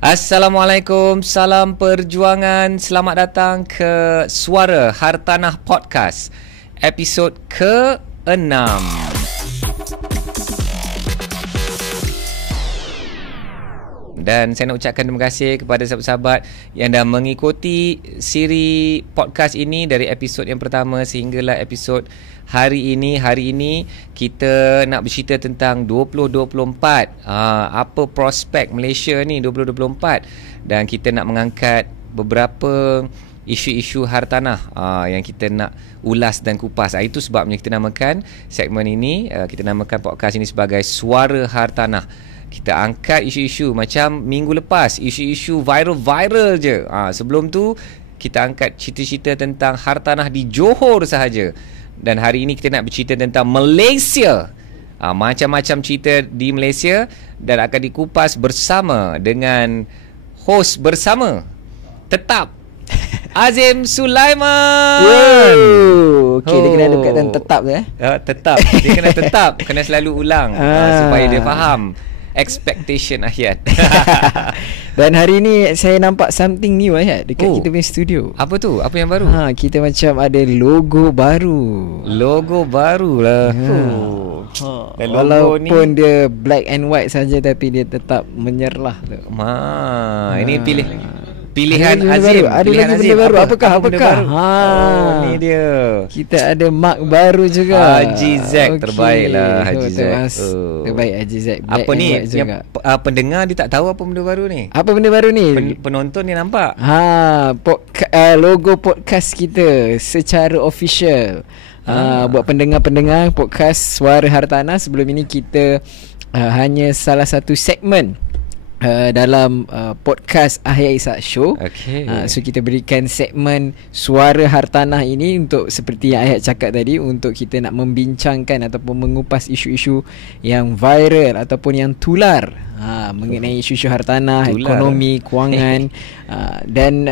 Assalamualaikum, salam perjuangan. Selamat datang ke Suara Hartanah Podcast, episod ke-6. Dan saya nak ucapkan terima kasih kepada sahabat-sahabat yang dah mengikuti siri podcast ini dari episod yang pertama sehinggalah episod hari ini. Hari ini kita nak bercerita tentang 2024. Apa prospek Malaysia ni 2024, dan kita nak mengangkat beberapa isu-isu hartanah yang kita nak ulas dan kupas. Itu sebabnya kita namakan segmen ini, kita namakan podcast ini sebagai Suara Hartanah. Kita angkat isu-isu macam minggu lepas, isu-isu viral je. Sebelum tu kita angkat cerita-cerita tentang hartanah di Johor sahaja. Dan hari ini kita nak bercerita tentang Malaysia. Macam-macam cerita di Malaysia dan akan dikupas bersama dengan host bersama tetap Azim Sulaiman. Okey, dia kena ada perkataan tetap tu tetap. Dia kena tetap, kena selalu ulang supaya dia faham expectation Ahyat. Dan hari ni saya nampak something new dekat kita punya studio. Apa tu? Apa yang baru? Kita macam ada logo baru. Logo baru lah. Dan walaupun dia black and white saja, tapi dia tetap menyerlah tu. Ini pilihan Azim. Ada lagi benda baru. Apakah? Ni dia. Kita ada mark baru juga. Haji Zack. Terbaik lah Haji Zack. Terbaik Haji Zack. Apa ni yang pendengar dia tak tahu apa benda baru ni? Apa benda baru ni? Penonton dia nampak. Logo podcast kita secara official. Buat pendengar-pendengar podcast Suara Hartanah, sebelum ini kita hanya salah satu segmen dalam podcast Ahyat Isak Show. So kita berikan segmen Suara Hartanah ini untuk, seperti yang Ahyat cakap tadi, untuk kita nak membincangkan ataupun mengupas isu-isu yang viral ataupun yang tular mengenai isu-isu hartanah, ekonomi, kewangan. Dan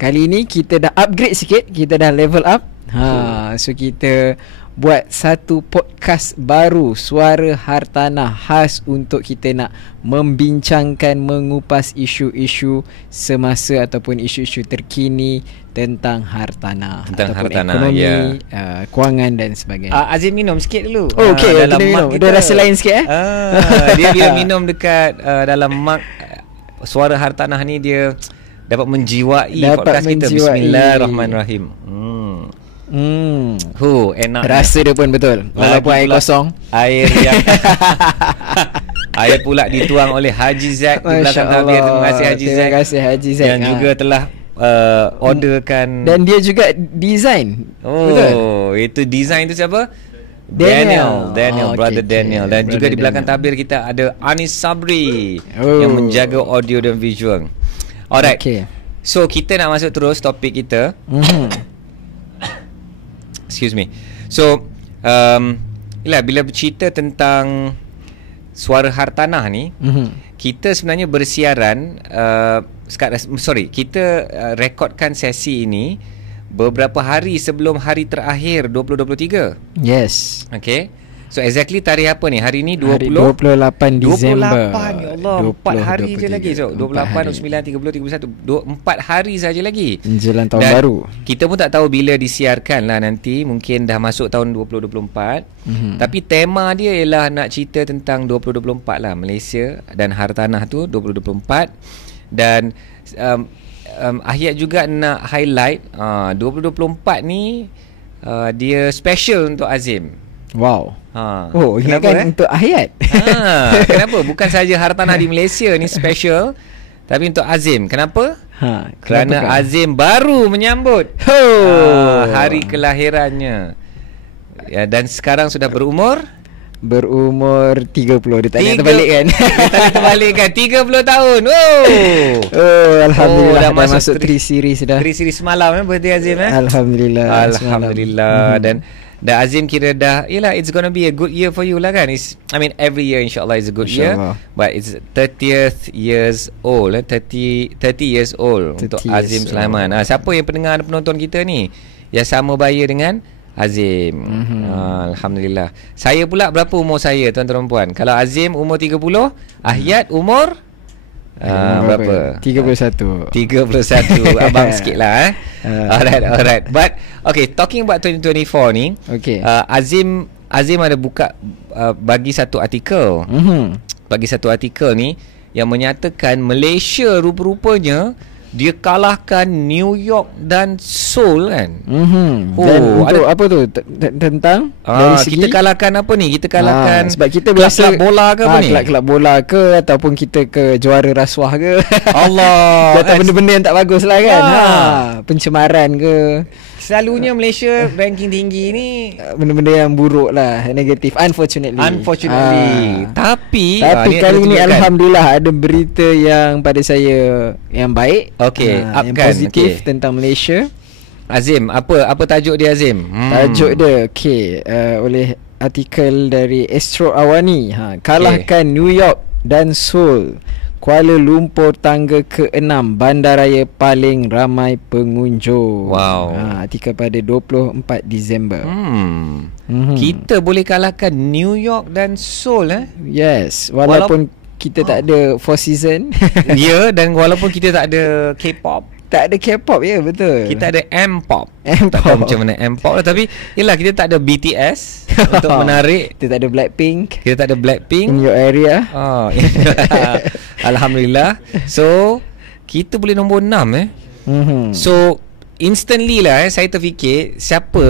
kali ini kita dah upgrade sikit, kita dah level up. So kita buat satu podcast baru, Suara Hartanah, khas untuk kita nak membincangkan, mengupas isu-isu semasa ataupun isu-isu terkini tentang hartanah, ataupun ekonomi, kewangan dan sebagainya. Azim minum sikit dulu. Okey, dalam minum. Dia rasa lain sikit dia bila minum dekat dalam mug Suara Hartanah ni, dia dapat menjiwai podcast kita. Bismillahirrahmanirrahim. Enak. Rasa dia pun betul. Walaupun air kosong, air yang air pula dituang oleh Haji Zack di belakang tabir. Terima kasih Haji Zack. Terima kasih Haji Zack yang juga telah orderkan, dan dia juga design. Betul. Itu design tu siapa? Daniel, brother Daniel. Dan juga di belakang tabir kita ada Anis Sabri yang menjaga audio dan visual. Alright. So kita nak masuk terus topik kita. Excuse me. So bila bercerita tentang Suara Hartanah ni, kita sebenarnya bersiaran kita rekodkan sesi ini beberapa hari sebelum hari terakhir 2023. Yes. Okay. So exactly tarikh apa ni? Hari ni 28 Disember. 28, ya Allah, 4 hari je lagi. So 28, 29, 30, 31, 4 hari saja lagi menjelang tahun dan baru. Kita pun tak tahu bila disiarkan lah nanti. Mungkin dah masuk tahun 2024. Tapi tema dia ialah nak cerita tentang 2024 lah, Malaysia dan hartanah tu 2024. Dan Ahyat juga nak highlight 2024 ni dia special untuk Azim. Wow. Ingatkan untuk Ahyat. Kenapa? Bukan saja hartanah di Malaysia ni special, tapi untuk Azim. Kenapa? Kerana Azim baru menyambut hari kelahirannya. Dan sekarang sudah berumur 30. Dia tak nak terbalik kan? Dia tak nak terbalik kan? 30 tahun. Alhamdulillah, dah masuk 3 series dah. 3 series semalam birthday Azim. Alhamdulillah. Dan Azim kira dah, yelah, it's gonna be a good year for you lah kan. Every year insyaAllah is a good year. But it's 30th years old 30 years old untuk Azim Sulaiman. Siapa yang pendengar dan penonton kita ni yang sama bahaya dengan Azim? Alhamdulillah. Saya pula, berapa umur saya tuan-tuan dan puan? Kalau Azim umur 30, Ahyat umur Berapa? 31. 31. Abang sikit lah Alright. But okay, talking about 2024 ni, Okay. Azim ada buka bagi satu artikel. Bagi satu artikel ni yang menyatakan Malaysia rupa-rupanya dia kalahkan New York dan Seoul kan. Dan untuk apa tu? Tentang dari segi kita kalahkan apa ni? Kita kalahkan sebab kita biasa kelab bola ke apa ni? Kelab bola ke ataupun kita ke juara rasuah ke. Allah. Atau benda-benda yang tak bagus lah kan. Pencemaran ke. Selalunya Malaysia ranking tinggi ni benda-benda yang buruk lah, negatif, unfortunately. Tapi kali ni alhamdulillah ada berita yang pada saya yang baik. Okay, yang positif tentang Malaysia. Azim, apa tajuk dia Azim? Tajuk dia oleh artikel dari Astro Awani, kalahkan New York dan Seoul, Kuala Lumpur tangga ke-6 bandaraya paling ramai pengunjung. Wow. Artikel pada 24 Disember. Kita boleh kalahkan New York dan Seoul Yes, walaupun kita tak ada Four Season. Ya, dan walaupun kita tak ada K-pop. Tak ada K-pop, ya betul. Kita ada M-pop. Tak tahu macam mana M-pop lah. Tapi yelah, kita tak ada BTS untuk menarik. Kita tak ada Blackpink. Kita tak ada Blackpink in your area. Alhamdulillah. So kita boleh nombor 6 So instantly lah saya terfikir siapa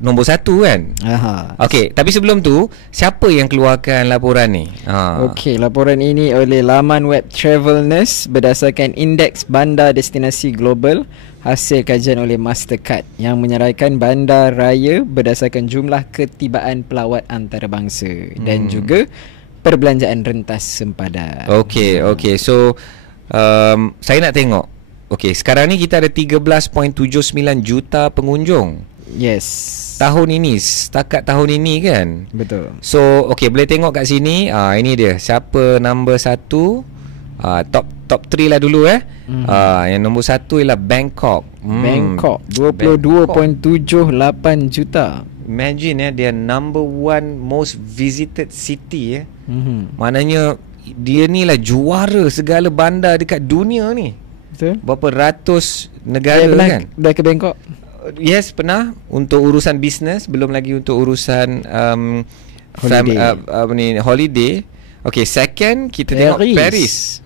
nombor 1 kan. Okay, tapi sebelum tu siapa yang keluarkan laporan ni? Okay, laporan ini oleh laman web Travelness berdasarkan indeks bandar destinasi global hasil kajian oleh Mastercard yang menyeraikan bandar raya berdasarkan jumlah ketibaan pelawat antarabangsa dan juga perbelanjaan rentas sempadan. Okay. So saya nak tengok. Okay, sekarang ni kita ada 13.79 juta pengunjung. Yes. Tahun ini, setakat tahun ini kan. Betul. So okay, boleh tengok kat sini. Ini dia, siapa nombor 1. Top 3 lah dulu Yang nombor 1 ialah Bangkok. Bangkok 22.78 juta. Imagine dia number 1 most visited city Maknanya dia ni lah juara segala bandar dekat dunia ni. Betul. Berapa ratus negara kan. Dah ke Bangkok? Yes, pernah. Untuk urusan bisnes, belum lagi untuk urusan holiday. Okay, second kita tengok Paris.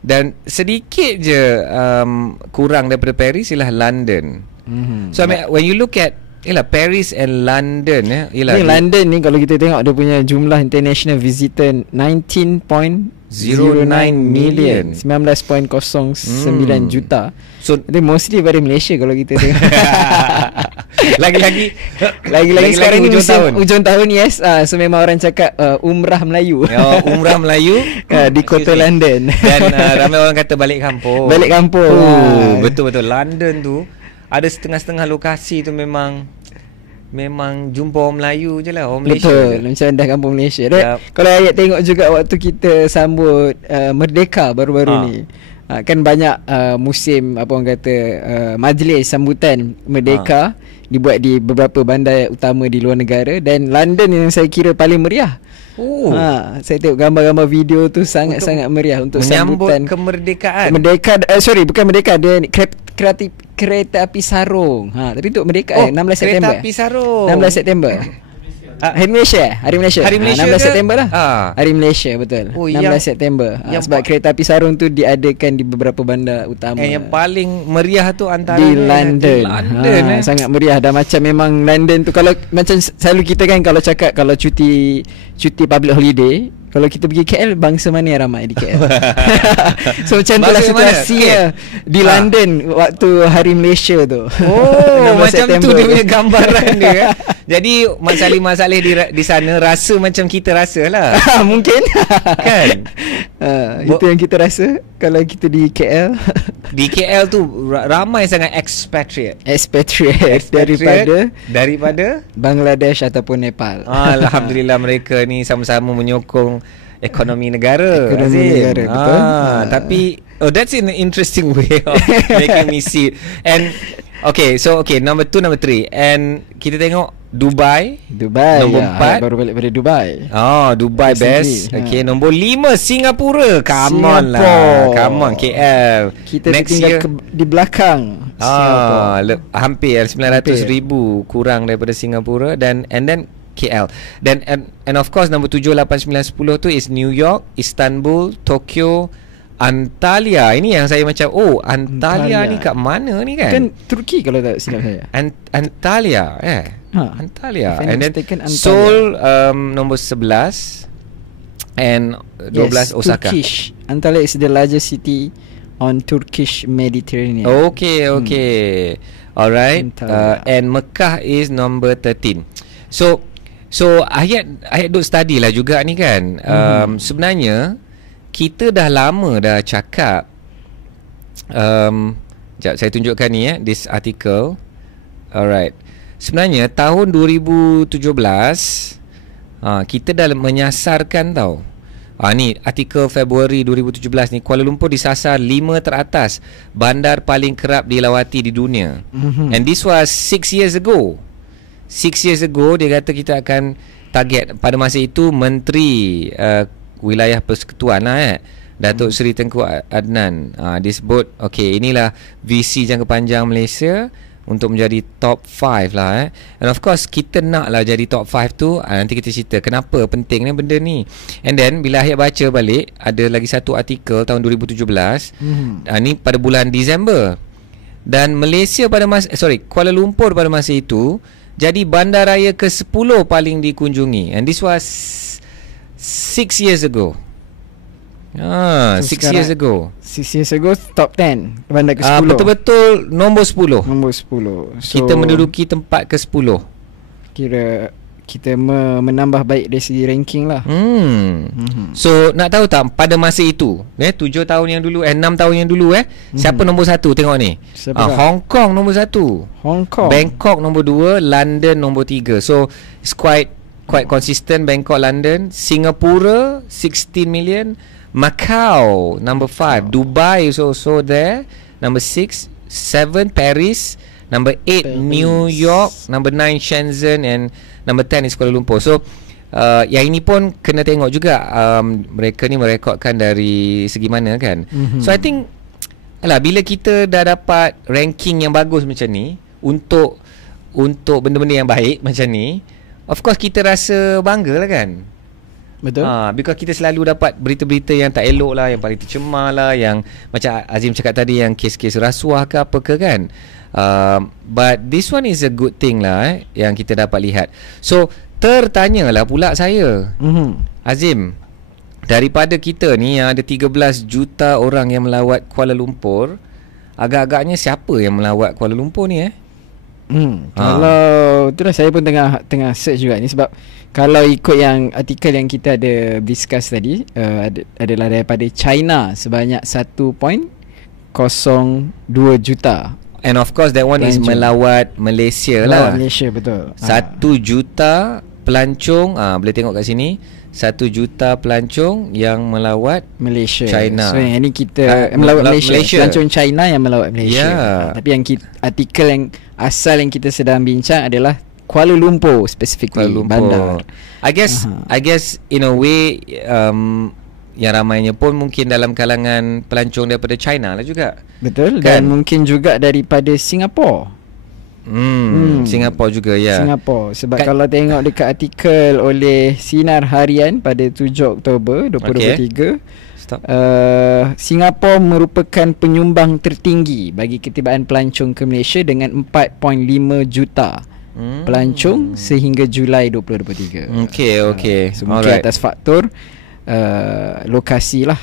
Dan sedikit je kurang daripada Paris ialah London. So I mean, when you look at Paris and London London ni kalau kita tengok dia punya jumlah international visitor 19.09 million, 19.09 juta. So dia mostly dari Malaysia kalau kita tengok. Lagi-lagi sekarang ni hujung tahun yes. So memang orang cakap umrah Melayu. Umrah Melayu di kota London. Dan ramai orang kata balik kampung. Betul-betul. London tu ada setengah-setengah lokasi tu memang jumpa orang Melayu je lah, orang Malaysia. Betul, macam dah kampung Malaysia. Kalau ayat tengok juga waktu kita sambut Merdeka baru-baru ni. Kan banyak musim apa orang kata majlis sambutan Merdeka dibuat di beberapa bandar utama di luar negara, dan London yang saya kira paling meriah. Saya tengok gambar-gambar video tu sangat-sangat meriah untuk sambutan kemerdekaan. Bukan merdeka, dia kereta api sarung. Tapi untuk merdeka 16 September. Kereta api sarung. 16 September. Hari Malaysia 16 September lah. Hari Malaysia, betul. 16 September. Sebab kereta api sarung tu diadakan di beberapa bandar utama. Yang paling meriah tu antara di London. Sangat meriah. Dan macam memang London tu, kalau macam selalu kita kan kalau cakap kalau cuti public holiday, kalau kita pergi KL, bangsa mana yang ramai di KL? So macam itulah situasinya di London waktu Hari Malaysia tu. Macam tu dia punya gambaran dia. Jadi masalah-masalah di sana rasa macam kita rasa lah. Mungkin kan. Itu yang kita rasa kalau kita di KL. Di KL tu ramai sangat expatriate daripada Bangladesh ataupun Nepal. Alhamdulillah mereka ni sama-sama menyokong ekonomi negara. Betul. Tapi that's an interesting way of making me see it. And okay, so number 2, number 3, and kita tengok Dubai. Nombor ya, 4 baru balik dari Dubai. Oh, Dubai best. Okay, nombor 5 Singapura. Come on lah. Come on, KL. Kita Next tinggal year di belakang Singapura. hampir 900,000 kurang daripada Singapura, dan and then KL. Dan and of course nombor 7, 8, 9, 10 tu is New York, Istanbul, Tokyo, Antalya. Ini yang saya macam, Antalya ni kat mana ni kan? Kan Turki kalau tak silap saya. Antalya Antalya. If I'm And then mistaken, Antalya. Seoul nombor 11 and 12 Osaka. Turkish. Antalya is the largest city on Turkish Mediterranean. Okay. Alright. And Mekah is number 13. So ayat duk study lah juga ni kan. Sebenarnya kita dah lama dah cakap. Sekejap, saya tunjukkan ni this article. Alright. Sebenarnya tahun 2017 kita dah menyasarkan tau. Ni artikel Februari 2017 ni, Kuala Lumpur disasar 5 teratas bandar paling kerap dilawati di dunia. And this was 6 years ago. 6 years ago dia kata kita akan target. Pada masa itu Menteri Wilayah Persekutuan Datuk Seri Tengku Adnan disebut, inilah visi jangka panjang Malaysia untuk menjadi top 5 lah. And of course kita nak lah jadi top 5 tu. Nanti kita cerita kenapa pentingnya benda ni. And then bila Ahyat baca balik, ada lagi satu artikel tahun 2017. Ni pada bulan Disember. Dan Malaysia pada masa Kuala Lumpur pada masa itu jadi bandaraya ke-10 paling dikunjungi. And this was 6 years ago. 6 years ago. 6 years ago top 10 bandar ke-10. Betul-betul nombor 10. Nombor 10. So, kita menduduki tempat ke-10. Kira kita menambah baik dari segi ranking lah. So nak tahu tak pada masa itu 7 tahun yang dulu 6 tahun yang dulu siapa nombor 1 tengok ni? Hong Kong nombor 1. Hong Kong. Bangkok nombor 2, London nombor 3. So it's quite consistent. Bangkok, London. Singapura 16 million. Macau number 5. Dubai is also there. Number 6. 7 Paris. Number 8 New York. Number 9 Shenzhen. And number 10 is Kuala Lumpur. So yang ini pun kena tengok juga mereka ni merekodkan dari segi mana kan. So I think bila kita dah dapat ranking yang bagus macam ni untuk benda-benda yang baik macam ni, of course kita rasa bangga lah kan. Betul. Because kita selalu dapat berita-berita yang tak elok lah, yang paling tercemar lah, yang macam Azim cakap tadi, yang kes-kes rasuah ke apa ke kan. But this one is a good thing lah yang kita dapat lihat. So tertanyalah pula saya, Azim, daripada kita ni yang ada 13 juta orang yang melawat Kuala Lumpur, agak-agaknya siapa yang melawat Kuala Lumpur ni Kalau itulah saya pun tengah search juga ni, sebab kalau ikut yang artikel yang kita ada discuss tadi, adalah daripada China sebanyak 1.02 juta. And of course that one is melawat Malaysia lah. Malaysia, betul. 1 juta pelancong, boleh tengok kat sini, 1 juta pelancong yang melawat Malaysia. China. So yang ini kita melawat Malaysia. Pelancong China yang melawat Malaysia. Tapi yang artikel yang asal yang kita sedang bincang adalah Kuala Lumpur, specifically Kuala Lumpur bandar. I guess in a way yang ramainya pun mungkin dalam kalangan pelancong daripada China lah juga. Betul kan? Dan mungkin juga daripada Singapura. Singapura juga Singapura. Sebab kalau tengok dekat artikel oleh Sinar Harian pada 7 Oktober 2023, Singapura merupakan penyumbang tertinggi bagi ketibaan pelancong ke Malaysia dengan 4.5 juta pelancong sehingga Julai 2023. Okay. So mungkin atas faktor lokasi lah.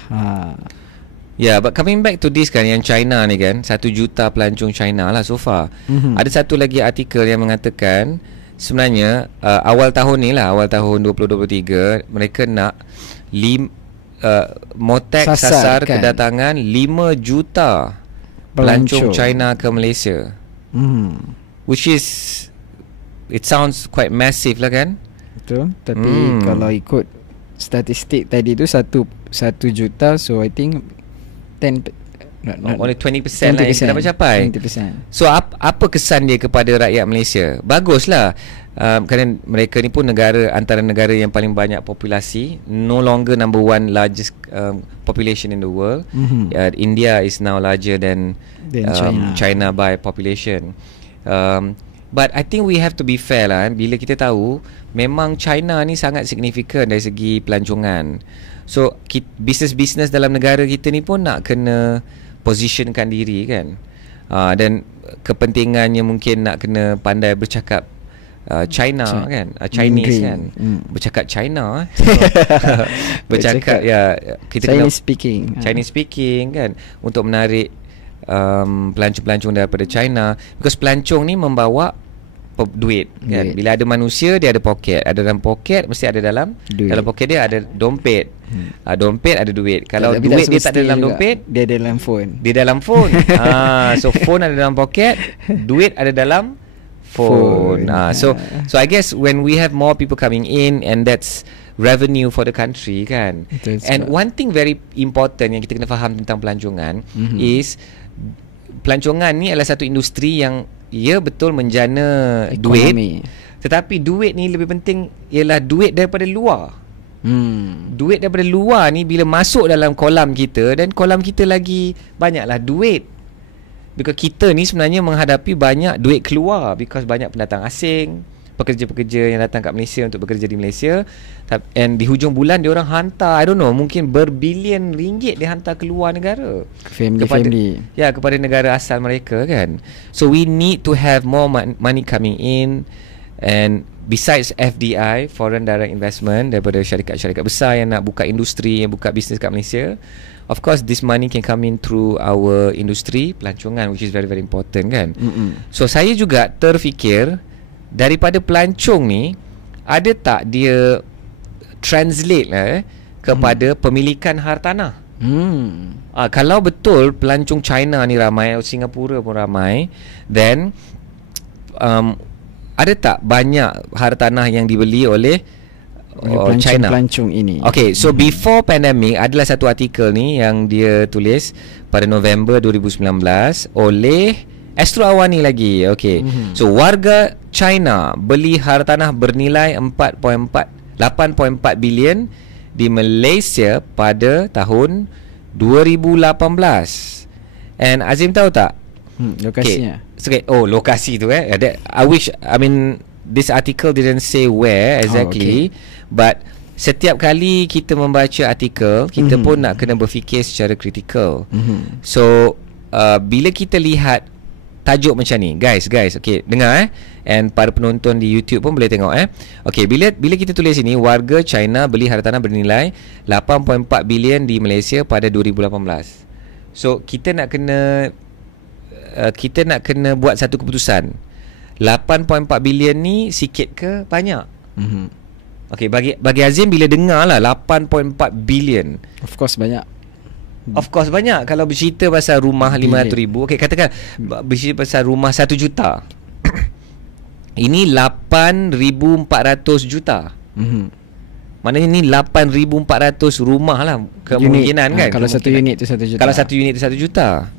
But coming back to this kan, yang China ni kan, 1 juta pelancong China lah so far. Ada satu lagi artikel yang mengatakan sebenarnya awal tahun 2023 mereka nak Motek sasar kan? Kedatangan 5 juta pelancong China ke Malaysia. Which is, it sounds quite massive lah kan. Betul. Tapi kalau ikut statistik tadi tu 1 juta, so I think 10 Only 20% lah yang kita dapat capai. 20%. So apa kesan dia kepada rakyat Malaysia? Baguslah. Kerana mereka ni pun antara negara yang paling banyak populasi, no longer number one largest population in the world. India is now larger than China by population. But I think we have to be fair lah. Bila kita tahu memang China ni sangat signifikan dari segi pelancongan. So bisnes-bisnes dalam negara kita ni pun nak kena positionkan diri kan. Dan kepentingannya mungkin nak kena pandai bercakap China kan, Chinese kan, bercakap China bercakap kita Chinese speaking kan, untuk menarik pelancong-pelancong daripada China, because pelancong ni membawa duit kan. Bila ada manusia, dia ada poket. Ada dalam poket mesti ada dalam duit. Dalam poket dia ada dompet. Dompet ada duit. Kalau duit dia tak ada dalam dompet, dia ada dalam phone. Dia dalam phone. So phone ada dalam poket, duit ada dalam phone. So I guess when we have more people coming in, and that's revenue for the country kan. And one thing very important yang kita kena faham tentang pelancongan is pelancongan ni adalah satu industri yang betul menjana ekonomi. Duit, tetapi duit ni lebih penting ialah duit daripada luar. Duit daripada luar ni bila masuk dalam kolam kita, dan kolam kita lagi banyaklah duit. Because kita ni sebenarnya menghadapi banyak duit keluar, because banyak pendatang asing, pekerja-pekerja yang datang kat Malaysia untuk bekerja di Malaysia, and di hujung bulan dia orang hantar, I don't know, mungkin berbilion ringgit dia hantar keluar negara, family. Kepada negara asal mereka kan. So we need to have more money coming in, and besides FDI, foreign direct investment, daripada syarikat-syarikat besar yang nak buka industri, yang buka bisnes kat Malaysia, of course this money can come in through our industri pelancongan, which is very very important kan. So saya juga terfikir, daripada pelancong ni, ada tak dia translate kepada pemilikan hartanah? Kalau betul pelancong China ni ramai, Singapura pun ramai, then ada tak banyak hartanah yang dibeli oleh China? Pelancong ini. Okay, so before pandemic adalah satu artikel ni yang dia tulis pada November 2019 oleh Astro Awani lagi. Okay. So warga China beli hartanah bernilai 8.4 bilion di Malaysia pada tahun 2018. And Azim tahu tak lokasinya? Okay. Lokasi tu I mean this article didn't say where exactly, but setiap kali kita membaca artikel, kita pun nak kena berfikir secara kritikal. So bila kita lihat tajuk macam ni, guys, okay, dengar and para penonton di YouTube pun boleh tengok Okay, bila kita tulis ini, warga China beli hartanah bernilai 8.4 bilion di Malaysia pada 2018. So kita nak kena buat satu keputusan. 8.4 bilion ni sikit ke banyak? Okay, bagi Azim, bila dengar lah 8.4 bilion, of course banyak. Of course banyak. Kalau bercerita pasal rumah 500,000, okay, katakan bercerita pasal rumah 1 juta. Ini 8,400 juta. Maknanya ni 8,400 rumah lah kemungkinan kan. Kalau satu unit tu 1 juta. Kalau satu unit tu 1 juta.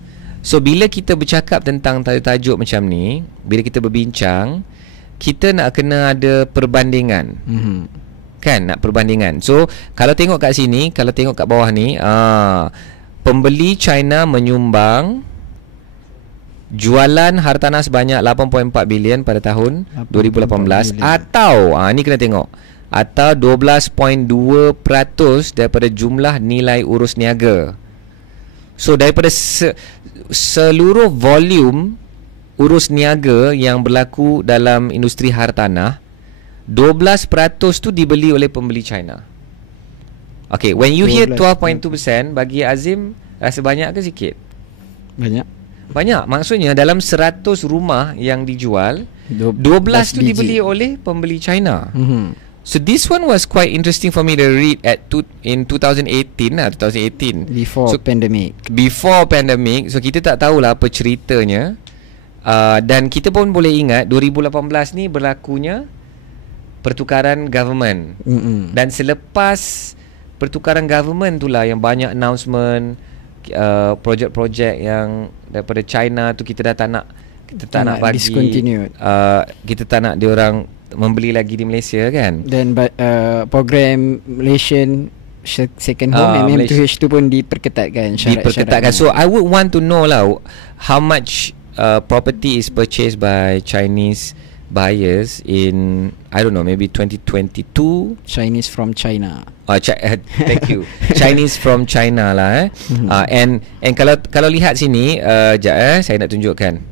So bila kita bercakap tentang tajuk macam ni, bila kita berbincang, kita nak kena ada perbandingan. Kan, nak perbandingan. So kalau tengok kat sini, kalau tengok kat bawah ni, pembeli China menyumbang jualan hartanah sebanyak 8.4 bilion pada tahun 2018 bilion. Atau ni kena tengok, atau 12.2% daripada jumlah nilai urus niaga. So daripada seluruh volume urus niaga yang berlaku dalam industri hartanah, 12% tu dibeli oleh pembeli China. Okay, when you hear 12.2%, bagi Azim rasa banyak ke sikit? Banyak. Maksudnya dalam 100 rumah yang dijual, 12 tu dibeli oleh pembeli China. So this one was quite interesting for me to read in 2018 before pandemic. So kita tak tahulah apa ceritanya. Dan kita pun boleh ingat 2018 ni berlakunya pertukaran government. Dan selepas pertukaran government itulah yang banyak announcement, projek-projek yang daripada China tu kita dah tak nak, kita tak nak bagi, kita tak nak diorang membeli lagi di Malaysia kan. Dan program Malaysian second home MM2H tu pun diperketatkan syarat-syaratnya. So I would want to know lah how much property is purchased by Chinese buyers in, I don't know, maybe 2022. Chinese from China. Thank you. Chinese from China lah and kalau lihat sini saya nak tunjukkan.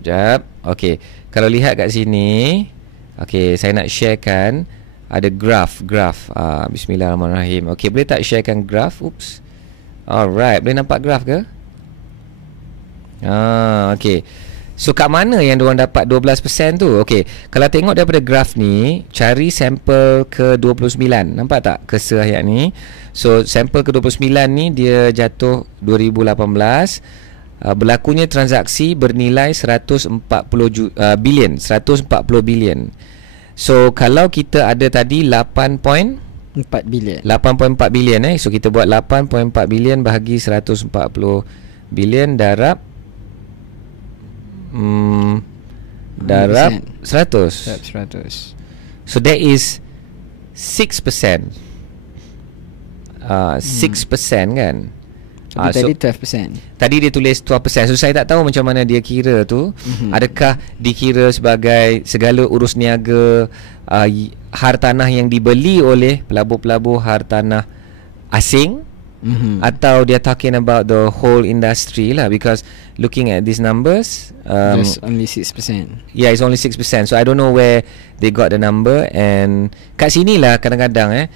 Jap. Okay, kalau lihat kat sini, okay, saya nak sharekan. Ada graf. Bismillahirrahmanirrahim. Okay, boleh tak sharekan graf? Oops. Alright, boleh nampak graf ke? Okay. So kat mana yang diorang dapat 12% tu? Okay, kalau tengok daripada graf ni, cari sampel ke-29. Nampak tak cursor ayat ni? So sampel ke-29 ni dia jatuh 2018. Berlakunya transaksi bernilai 140 bilion. So kalau kita ada tadi 8.4 bilion. So kita buat 8.4 bilion bahagi 140 bilion darab 100. So that is 6%. 6% kan. Tapi tadi 12%. Tadi dia tulis 12%. So saya tak tahu macam mana dia kira tu. Adakah dikira sebagai segala urus niaga hartanah yang dibeli oleh pelabur-pelabur hartanah asing, atau dia talking about the whole industry lah, because looking at these numbers, just only 6%. Yeah, it's only 6%. So I don't know where they got the number. And kat sinilah kadang-kadang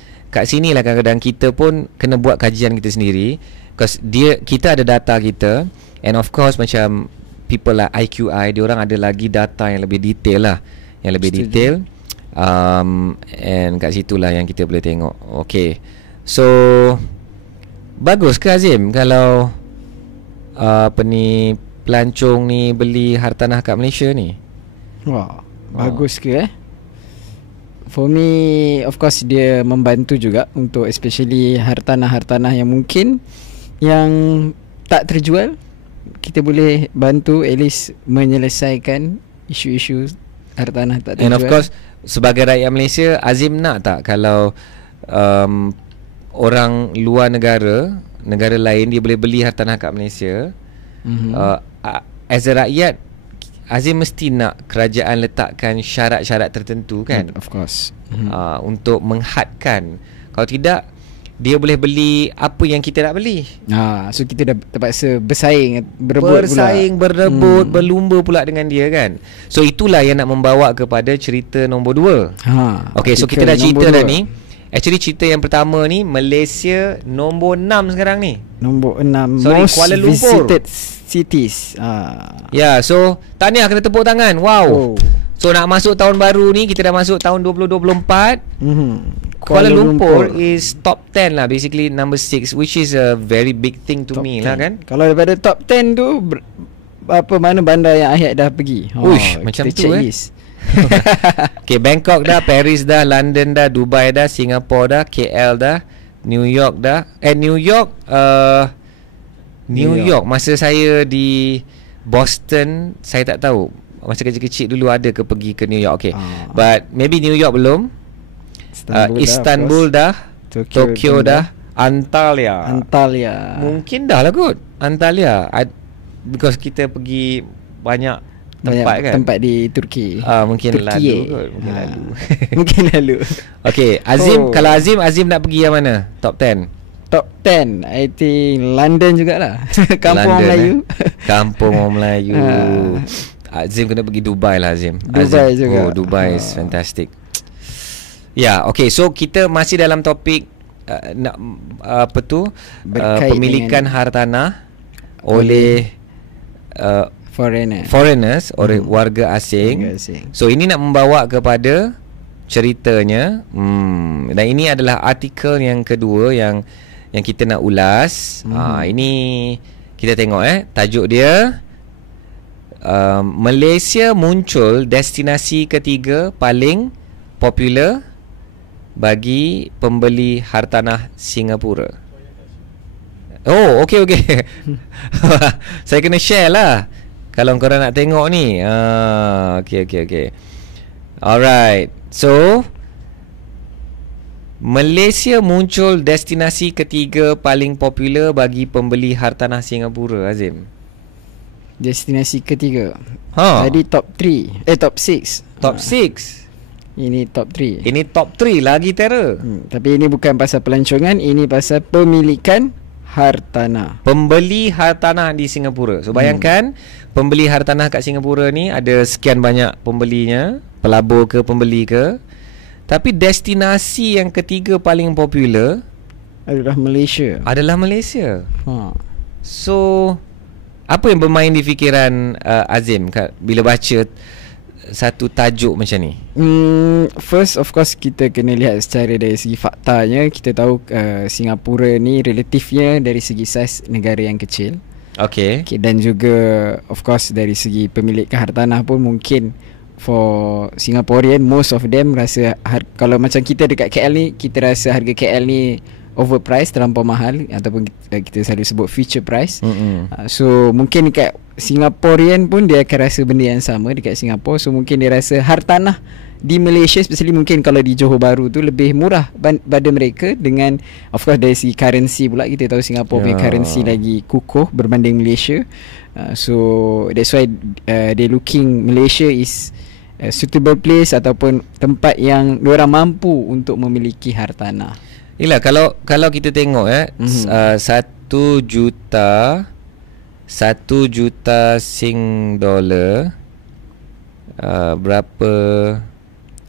kita pun kena buat kajian kita sendiri, because kita ada data kita, and of course macam people like IQI, diorang ada lagi data yang lebih detail lah, detail. And kat situlah yang kita boleh tengok. Okay, so bagus ke Azim kalau pelancong ni beli hartanah kat Malaysia ni? Wah, bagus ke For me, of course dia membantu juga untuk especially hartanah-hartanah yang mungkin yang tak terjual. Kita boleh bantu at least menyelesaikan isu-isu hartanah tak terjual. And of course sebagai rakyat Malaysia, Azim nak tak kalau orang luar negara lain dia boleh beli hartanah kat Malaysia? As a rakyat, Azim mesti nak kerajaan letakkan syarat-syarat tertentu kan? Of course. Untuk menghadkan. Kalau tidak, dia boleh beli apa yang kita nak beli. So kita dah terpaksa bersaing, berebut, berlumba pula dengan dia kan. So itulah yang nak membawa kepada cerita nombor 2. Okay, so kita dah cerita dah ni. Actually cerita yang pertama ni Malaysia nombor 6 sekarang ni. Nombor 6 most Kuala Lumpur visited cities. So tahniah, kena tepuk tangan. Wow. So nak masuk tahun baru ni, kita dah masuk tahun 2024. Kuala Lumpur is top 10 lah, basically number 6, which is a very big thing to me 10 lah kan. Kalau daripada top 10 tu mana bandar yang Ahad dah pergi? Macam tu Okay, Bangkok dah, Paris dah, London dah, Dubai dah, Singapore dah, KL dah, New York dah. New York masa saya di Boston, saya tak tahu. Masa kecil-kecil dulu ada ke pergi ke New York. Okay, but maybe New York belum. Istanbul dah, Tokyo dah, Antalya mungkin dah lah kot. Antalya because kita pergi banyak tempat di Turki. Mungkin lalu kot. Mungkin lalu. Okay, Azim, kalau Azim nak pergi yang mana? Top 10. Top 10 I think London jugalah. Kampung Melayu. Kampung Melayu. Azim kena pergi Dubai lah Azim. Dubai juga. Dubai is fantastic. Okay, so kita masih dalam topik pemilikan hartanah oleh foreigners, oleh warga asing. So ini nak membawa kepada ceritanya, dan ini adalah artikel yang kedua yang kita nak ulas. Ini kita tengok tajuk dia, Malaysia muncul destinasi ketiga paling popular bagi pembeli hartanah Singapura. Oh, okey. Saya kena share lah kalau korang nak tengok ni. Okey. Alright. So Malaysia muncul destinasi ketiga paling popular bagi pembeli hartanah Singapura, Azim. Destinasi ketiga. Tadi top 3. Top 6. Top 6. Ini top 3. Ini top 3 lagi terror. Tapi ini bukan pasal pelancongan, ini pasal pemilikan hartanah. Pembeli hartanah di Singapura. So bayangkan pembeli hartanah kat Singapura ni ada sekian banyak pembelinya, pelabur ke pembeli ke. Tapi destinasi yang ketiga paling popular adalah Malaysia. So apa yang bermain di fikiran Azim bila baca satu tajuk macam ni? First of course kita kena lihat secara dari segi faktanya. Kita tahu Singapura ni relatifnya dari segi saiz negara yang kecil. Okay, dan juga of course dari segi pemilikan hartanah pun mungkin for Singaporean, most of them rasa kalau macam kita dekat KL ni, kita rasa harga KL ni overpriced, terlampau mahal, ataupun kita selalu sebut future price. So mungkin dekat Singaporean pun dia akan rasa benda yang sama dekat Singapore. So mungkin dia rasa hartanah di Malaysia, especially mungkin kalau di Johor Bahru tu, lebih murah pada mereka. Dengan of course dari segi currency pula, kita tahu Singapore punya currency lagi kukuh berbanding Malaysia. So that's why they looking Malaysia is a suitable place ataupun tempat yang diorang mampu untuk memiliki hartanah. Yelah, kalau kita tengok 1 juta Sing dollar, berapa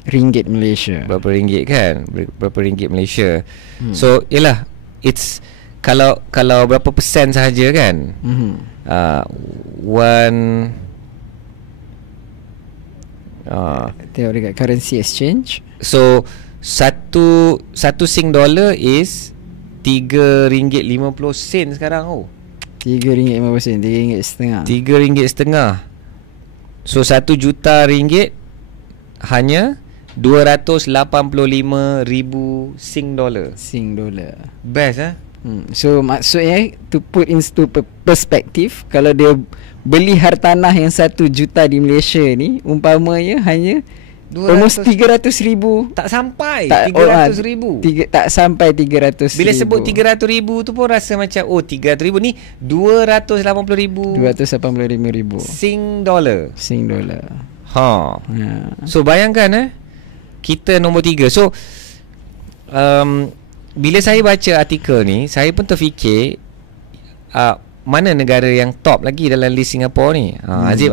ringgit Malaysia? Berapa ringgit kan? Berapa ringgit Malaysia? So yelah, it's kalau berapa persen sahaja kan? Tengok dekat currency exchange. So satu Sing dollar is RM3.50 sekarang. RM3.50, RM3.50. So 1 juta ringgit hanya 285,000 Sing dollar. Best So maksudnya, to put into perspective, kalau dia beli hartanah yang 1 juta di Malaysia ni, umpamanya hanya almost 300,000. Tak sampai 300,000. Tak sampai 300,000. Bila sebut 300,000 tu pun rasa macam 300,000 ni 285,000 Sing dollar. So bayangkan kita nombor 3. So bila saya baca artikel ni, saya pun terfikir mana negara yang top lagi dalam list Singapore ni.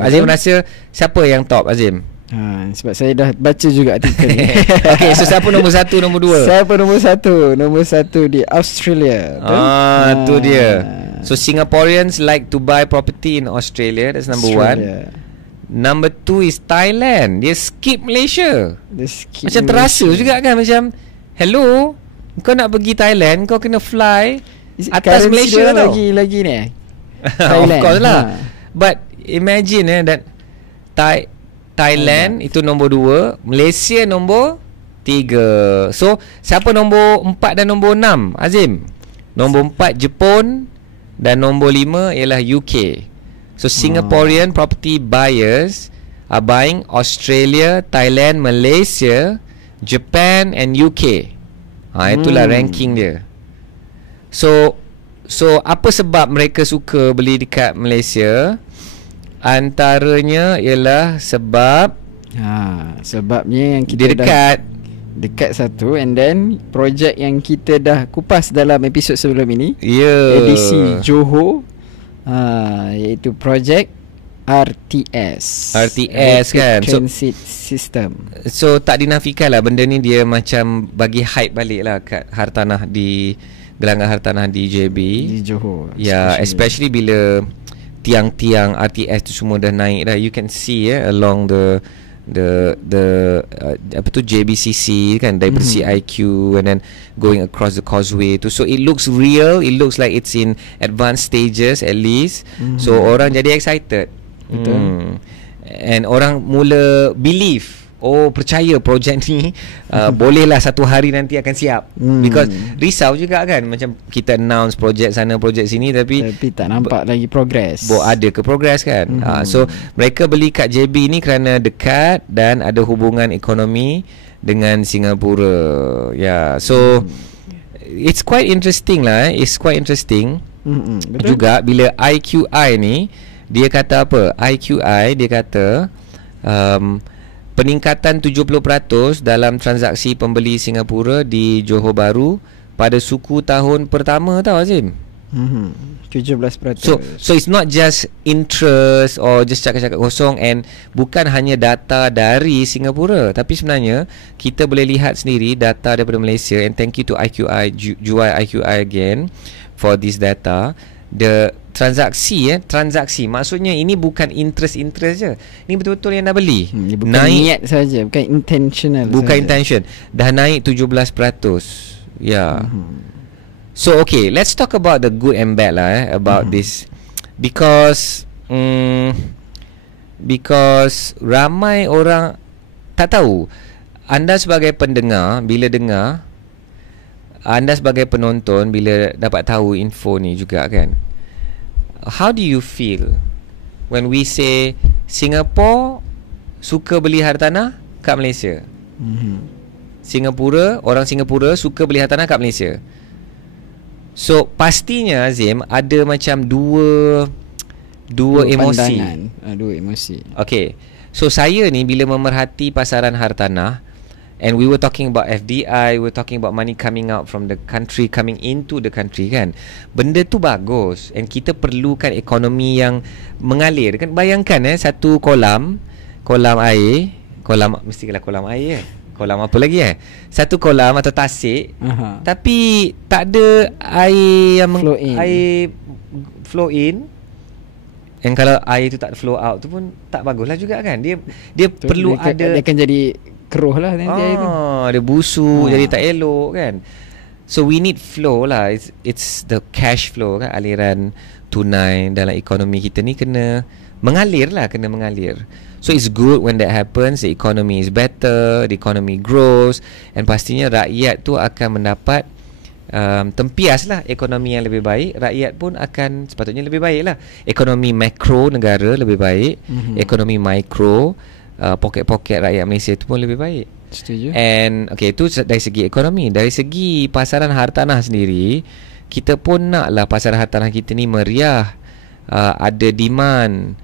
Azim rasa siapa yang top, Azim? Sebab saya dah baca juga artikel ni. Okay, so siapa nombor 1, nombor 2? Siapa nombor 1? Nombor 1 di Australia. Tu dia. So Singaporeans like to buy property in Australia. That's number 1. Number 2 is Thailand. Dia skip Malaysia. Macam terasa juga kan, macam hello, kau nak pergi Thailand, kau kena fly atas Malaysia tau. Lagi ni Of course lah. But imagine that Thailand itu nombor 2, Malaysia nombor 3. So siapa nombor 4 dan nombor 6, Azim? Nombor 4 Jepun dan nombor 5 ialah UK. So Singaporean property buyers are buying Australia, Thailand, Malaysia, Japan and UK. Itulah ranking dia. So apa sebab mereka suka beli dekat Malaysia? Antaranya ialah sebab sebabnya yang kita dia dekat satu, and then projek yang kita dah kupas dalam episod sebelum ini, edisi Johor, iaitu projek RTS kan, transit system. So tak dinafikan lah, benda ni dia macam bagi hype balik lah kat hartanah di gelanggang hartanah di JB, di Johor. Especially bila tiang-tiang RTS tu semua dah naik dah. You can see along the apa tu, JBCC kan, daripada CIQ and then going across the causeway tu. So it looks real, it looks like it's in advanced stages at least. So orang jadi excited. Betul. And orang mula believe percaya projek ni bolehlah satu hari nanti akan siap. Because risau juga kan, macam kita announce projek sana projek sini tapi tak nampak lagi progress. Ada ke progress kan. So mereka beli kat JB ni kerana dekat dan ada hubungan ekonomi dengan Singapura. So it's quite interesting lah. It's quite interesting. Juga bila IQI ni dia kata apa? IQI dia kata peningkatan 70% dalam transaksi pembeli Singapura di Johor Bahru pada suku tahun pertama tau Azim. 17%. So it's not just interest or just cakap-cakap kosong, and bukan hanya data dari Singapura, tapi sebenarnya kita boleh lihat sendiri data daripada Malaysia. And thank you to IQI, jual IQI again for this data. The transaksi maksudnya ini bukan interest je, ini betul-betul yang dah beli. Bukan naik, niat saja, bukan intentional, bukan sahaja. intention. Dah naik 17%. So okay, let's talk about the good and bad lah about this, because ramai orang tak tahu. Anda sebagai pendengar bila dengar, anda sebagai penonton bila dapat tahu info ni juga kan, how do you feel when we say Singapore suka beli hartanah kat Malaysia? Orang Singapura suka beli hartanah kat Malaysia. So pastinya Azim ada macam dua emosi. Dua emosi. Okay, so saya ni bila memerhati pasaran hartanah, and we were talking about FDI, we were talking about money coming out from the country, coming into the country kan. Benda tu bagus, and kita perlukan ekonomi yang mengalir kan. Bayangkan satu kolam air, mestilah kolam air kolam apa lagi satu kolam atau tasik, tapi tak ada air yang air flow in. And kalau air tu tak flow out tu pun tak baguslah juga kan. Dia perlu dia akan jadi keruh lah nanti air tu. Dia busuk, jadi tak elok kan. So we need flow lah. It's the cash flow kan, aliran tunai dalam ekonomi kita ni kena mengalir. So it's good when that happens. The economy is better, the economy grows, and pastinya rakyat tu akan mendapat tempias lah ekonomi yang lebih baik. Rakyat pun akan sepatutnya lebih baik lah. Ekonomi makro negara lebih baik, ekonomi mikro poket-poket rakyat Malaysia tu pun lebih baik. Setuju. And okay, itu dari segi ekonomi. Dari segi pasaran hartanah sendiri, kita pun naklah pasaran hartanah kita ni meriah, ada demand,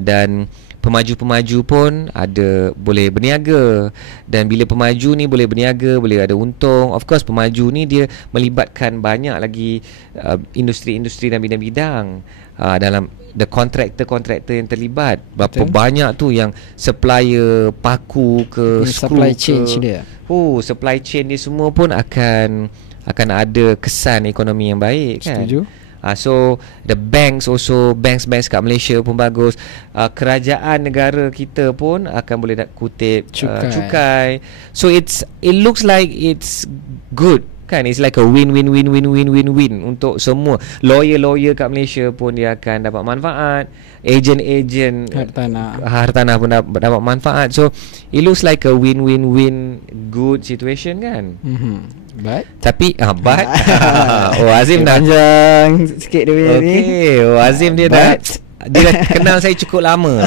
dan pemaju-pemaju pun ada boleh berniaga. Dan bila pemaju ni boleh berniaga, boleh ada untung. Of course pemaju ni dia melibatkan banyak lagi industri-industri dan bidang-bidang dalam the contractor yang terlibat. Berapa banyak tu yang supplier paku ke skru supply ke, chain dia. Supply chain dia semua pun akan ada kesan ekonomi yang baik kan. Setuju. So the banks kat Malaysia pun bagus. Kerajaan negara kita pun akan boleh kutip cukai. So it looks like it's good kan. It's like a win untuk semua. Lawyer kat Malaysia pun dia akan dapat manfaat. Agent hartanah pun dapat manfaat. So it looks like a win good situation kan. Tapi but Azim dah panjang sikit dia ni. Azim dia dah kenal saya cukup lama.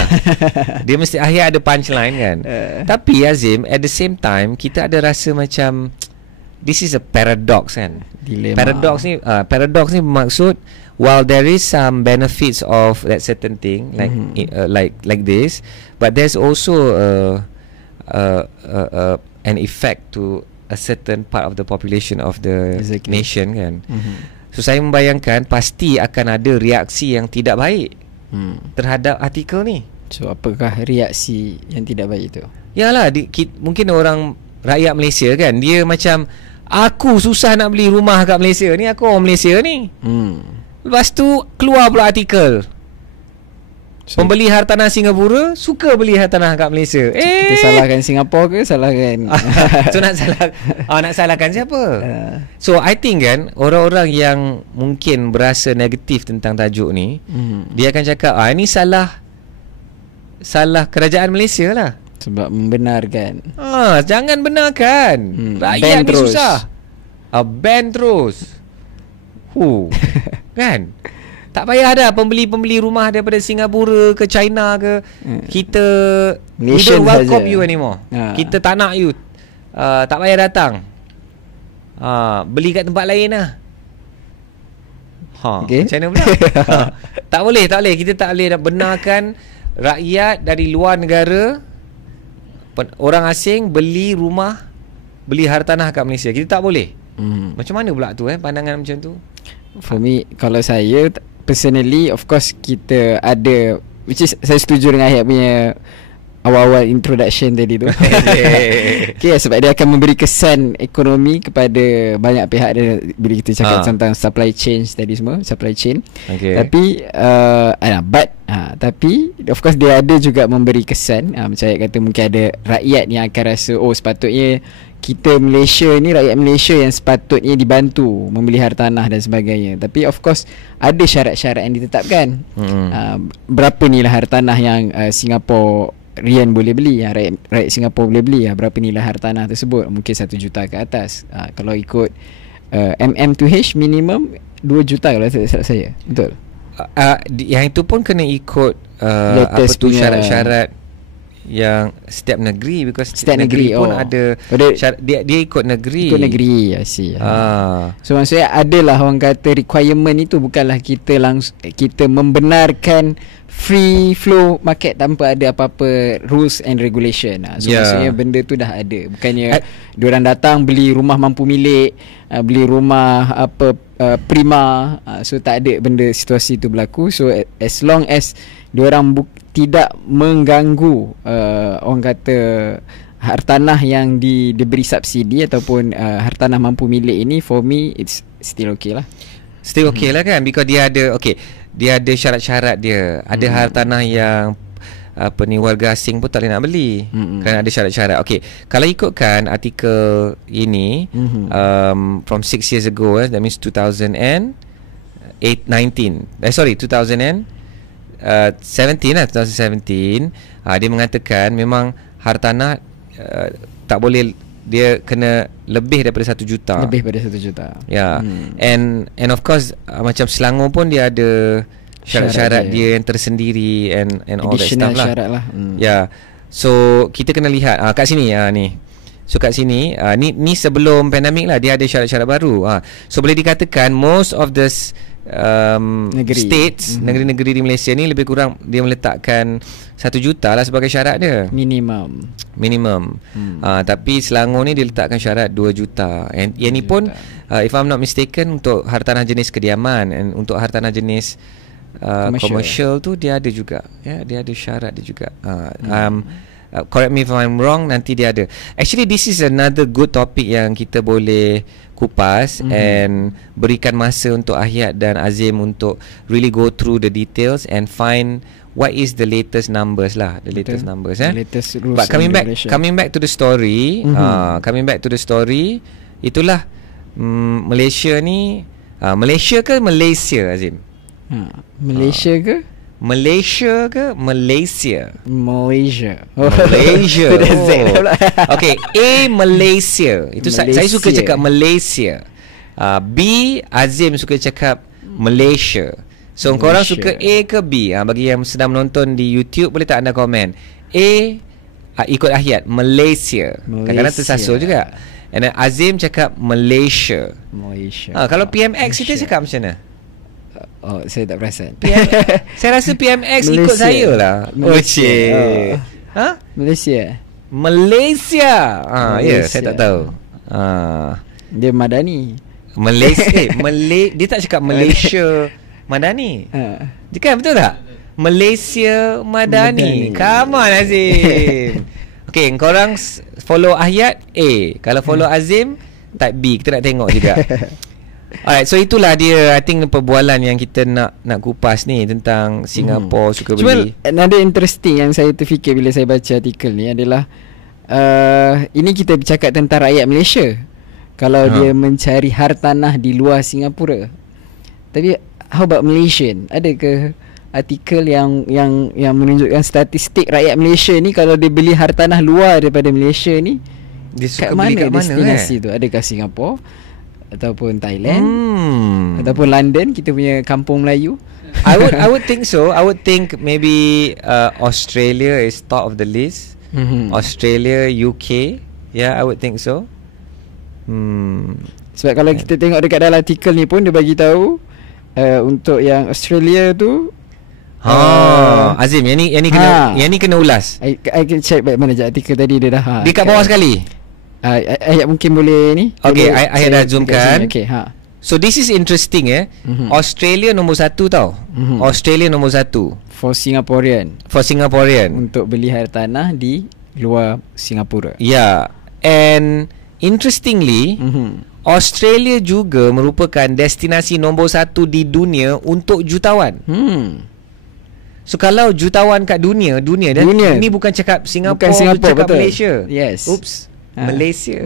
Dia mesti akhir ada punchline kan. Tapi Azim, at the same time kita ada rasa macam this is a paradox kan. Dilema. Paradox ni bermaksud while there is some benefits of that certain thing like this, but there's also an effect to a certain part of the population of the nation kan. So saya membayangkan pasti akan ada reaksi yang tidak baik terhadap artikel ni. So apakah reaksi yang tidak baik itu? Yalah, mungkin orang rakyat Malaysia kan, dia macam aku susah nak beli rumah kat Malaysia ni, aku orang Malaysia ni. Lepas tu keluar pula artikel, pembeli hartanah Singapura suka beli hartanah kat Malaysia. Kita salahkan Singapura ke salahkan? So nak salahkan siapa? So I think kan, orang-orang yang mungkin berasa negatif tentang tajuk ni, dia akan cakap ini salah kerajaan Malaysia lah. Sebab membenarkan. Jangan benarkan. Rakyat ban ni terus. susah. Ban terus. Kan? Tak payah dah pembeli rumah daripada Singapura ke China ke. Kita we Nation don't welcome saja. you anymore. Kita tak nak you. Tak payah datang. Beli kat tempat lain lah. Okay. Macam mana pula? Tak boleh. Kita tak boleh nak benarkan rakyat dari luar negara, orang asing beli rumah, beli hartanah kat Malaysia. Kita tak boleh. Macam mana pula tu pandangan macam tu? For me, kalau saya personally, of course kita ada, which is saya setuju dengan Ayat punya awal-awal introduction tadi tu. Okay, sebab dia akan memberi kesan ekonomi kepada banyak pihak dia, bila kita cakap tentang supply chain tadi semua, supply chain. Tapi tapi of course dia ada juga memberi kesan, macam Ayat kata mungkin ada rakyat yang akan rasa sepatutnya kita Malaysia ni, rakyat Malaysia yang sepatutnya dibantu membeli hartanah dan sebagainya. Tapi of course ada syarat-syarat yang ditetapkan. Berapa nilai hartanah yang Singaporean boleh beli, rakyat Singapura boleh beli, berapa nilai hartanah tersebut? Mungkin 1 juta ke atas. Kalau ikut MM2H minimum 2 juta kalau tak salah saya. Betul? Yang itu pun kena ikut syarat-syarat yang setiap negeri, because setiap negeri pun ada syarat, dia ikut negeri. I see. So maksudnya adalah orang kata requirement itu bukanlah kita kita membenarkan free flow market tanpa ada apa-apa rules and regulation. So maksudnya benda tu dah ada. Bukannya diorang datang beli rumah mampu milik, beli rumah prima, so tak ada benda situasi tu berlaku. So as long as diorang tidak mengganggu orang kata hartanah yang diberi subsidi ataupun hartanah mampu milik ini, for me it's still okay lah. Still okay lah kan, because dia ada dia ada syarat-syarat dia. Ada hartanah yang warga asing pun tak boleh nak beli, kerana ada syarat-syarat. Okay, kalau ikutkan artikel ini from 6 years ago, that means 2017 dia mengatakan memang hartanah tak boleh, dia kena lebih daripada 1 juta. Lebih daripada 1 juta. And of course macam Selangor pun dia ada syarat-syarat dia yang tersendiri and all that stuff lah. Syarat lah. So kita kena lihat kat sini ni. So kat sini ni sebelum pandemik lah, dia ada syarat-syarat baru. So boleh dikatakan most of the states, negeri-negeri di Malaysia ni lebih kurang dia meletakkan 1 juta lah sebagai syarat dia minimum. Tapi Selangor ni dia letakkan syarat 2 juta. And yang ni pun if I'm not mistaken untuk hartanah jenis kediaman, and untuk hartanah jenis commercial tu dia ada juga, dia ada syarat dia juga. Correct me if I'm wrong, nanti dia ada. Actually this is another good topic yang kita boleh kupas and berikan masa untuk Ahyat dan Azim untuk really go through the details and find what is the latest numbers lah, the latest numbers. The latest rules. But coming back to the story, itulah Malaysia ni, Malaysia ke Malaysia, Azim? Malaysia ke? Malaysia ke Malaysia? Malaysia. Okay, A Malaysia. Itu saya suka cakap Malaysia. B Azim suka cakap Malaysia. So korang suka A ke B? Bagi yang sedang menonton di YouTube, boleh tak anda komen? A ikut Ahyat Malaysia. Kadang-kadang tersasul juga. And then Azim cakap Malaysia. Kalau PMX kita cakap macam mana? Saya tak perasan. Saya rasa PMX Malaysia. Ikut saya lah. Malaysia. Saya tak tahu. Dia Madani. Malaysia. Dia tak cakap Malaysia Madani. Dia kan betul tak? Malaysia Madani. Come on Azim. Okay, korang follow Ahyat A. Kalau follow Azim type B. Kita nak tengok juga. Alright, so itulah dia, I think perbualan yang kita nak kupas ni tentang Singapore suka beli. Cuma another interesting yang saya terfikir bila saya baca artikel ni adalah ini kita bercakap tentang rakyat Malaysia. Kalau dia mencari hartanah di luar Singapura. Tapi how about Malaysian? Ada ke artikel yang menunjukkan statistik rakyat Malaysia ni kalau dia beli hartanah luar daripada Malaysia ni, dia suka kat beli mana kat mana destinasi tu? Adakah Singapura ataupun Thailand ataupun London, kita punya kampung Melayu? I would think so. I would think maybe Australia is top of the list. Australia, UK. Yeah, I would think so. Sebab kalau kita tengok dekat dalam artikel ni pun dia bagi tahu untuk yang Australia tu Azim, yang ni kena ulas. I can check back mana je artikel tadi dia dah. Di kat bawah sekali. Ayat mungkin boleh ni. Okay, I dah zoomkan. Okay, So this is interesting Australia nombor 1 tau. Australia nombor 1 for Singaporean. Untuk beli hartanah di luar Singapura. Yeah. And interestingly, Australia juga merupakan destinasi nombor 1 di dunia untuk jutawan. So kalau jutawan kat dunia. Ini bukan cakap Singapura, cakap betul. Malaysia. Yes. Oops. Malaysia.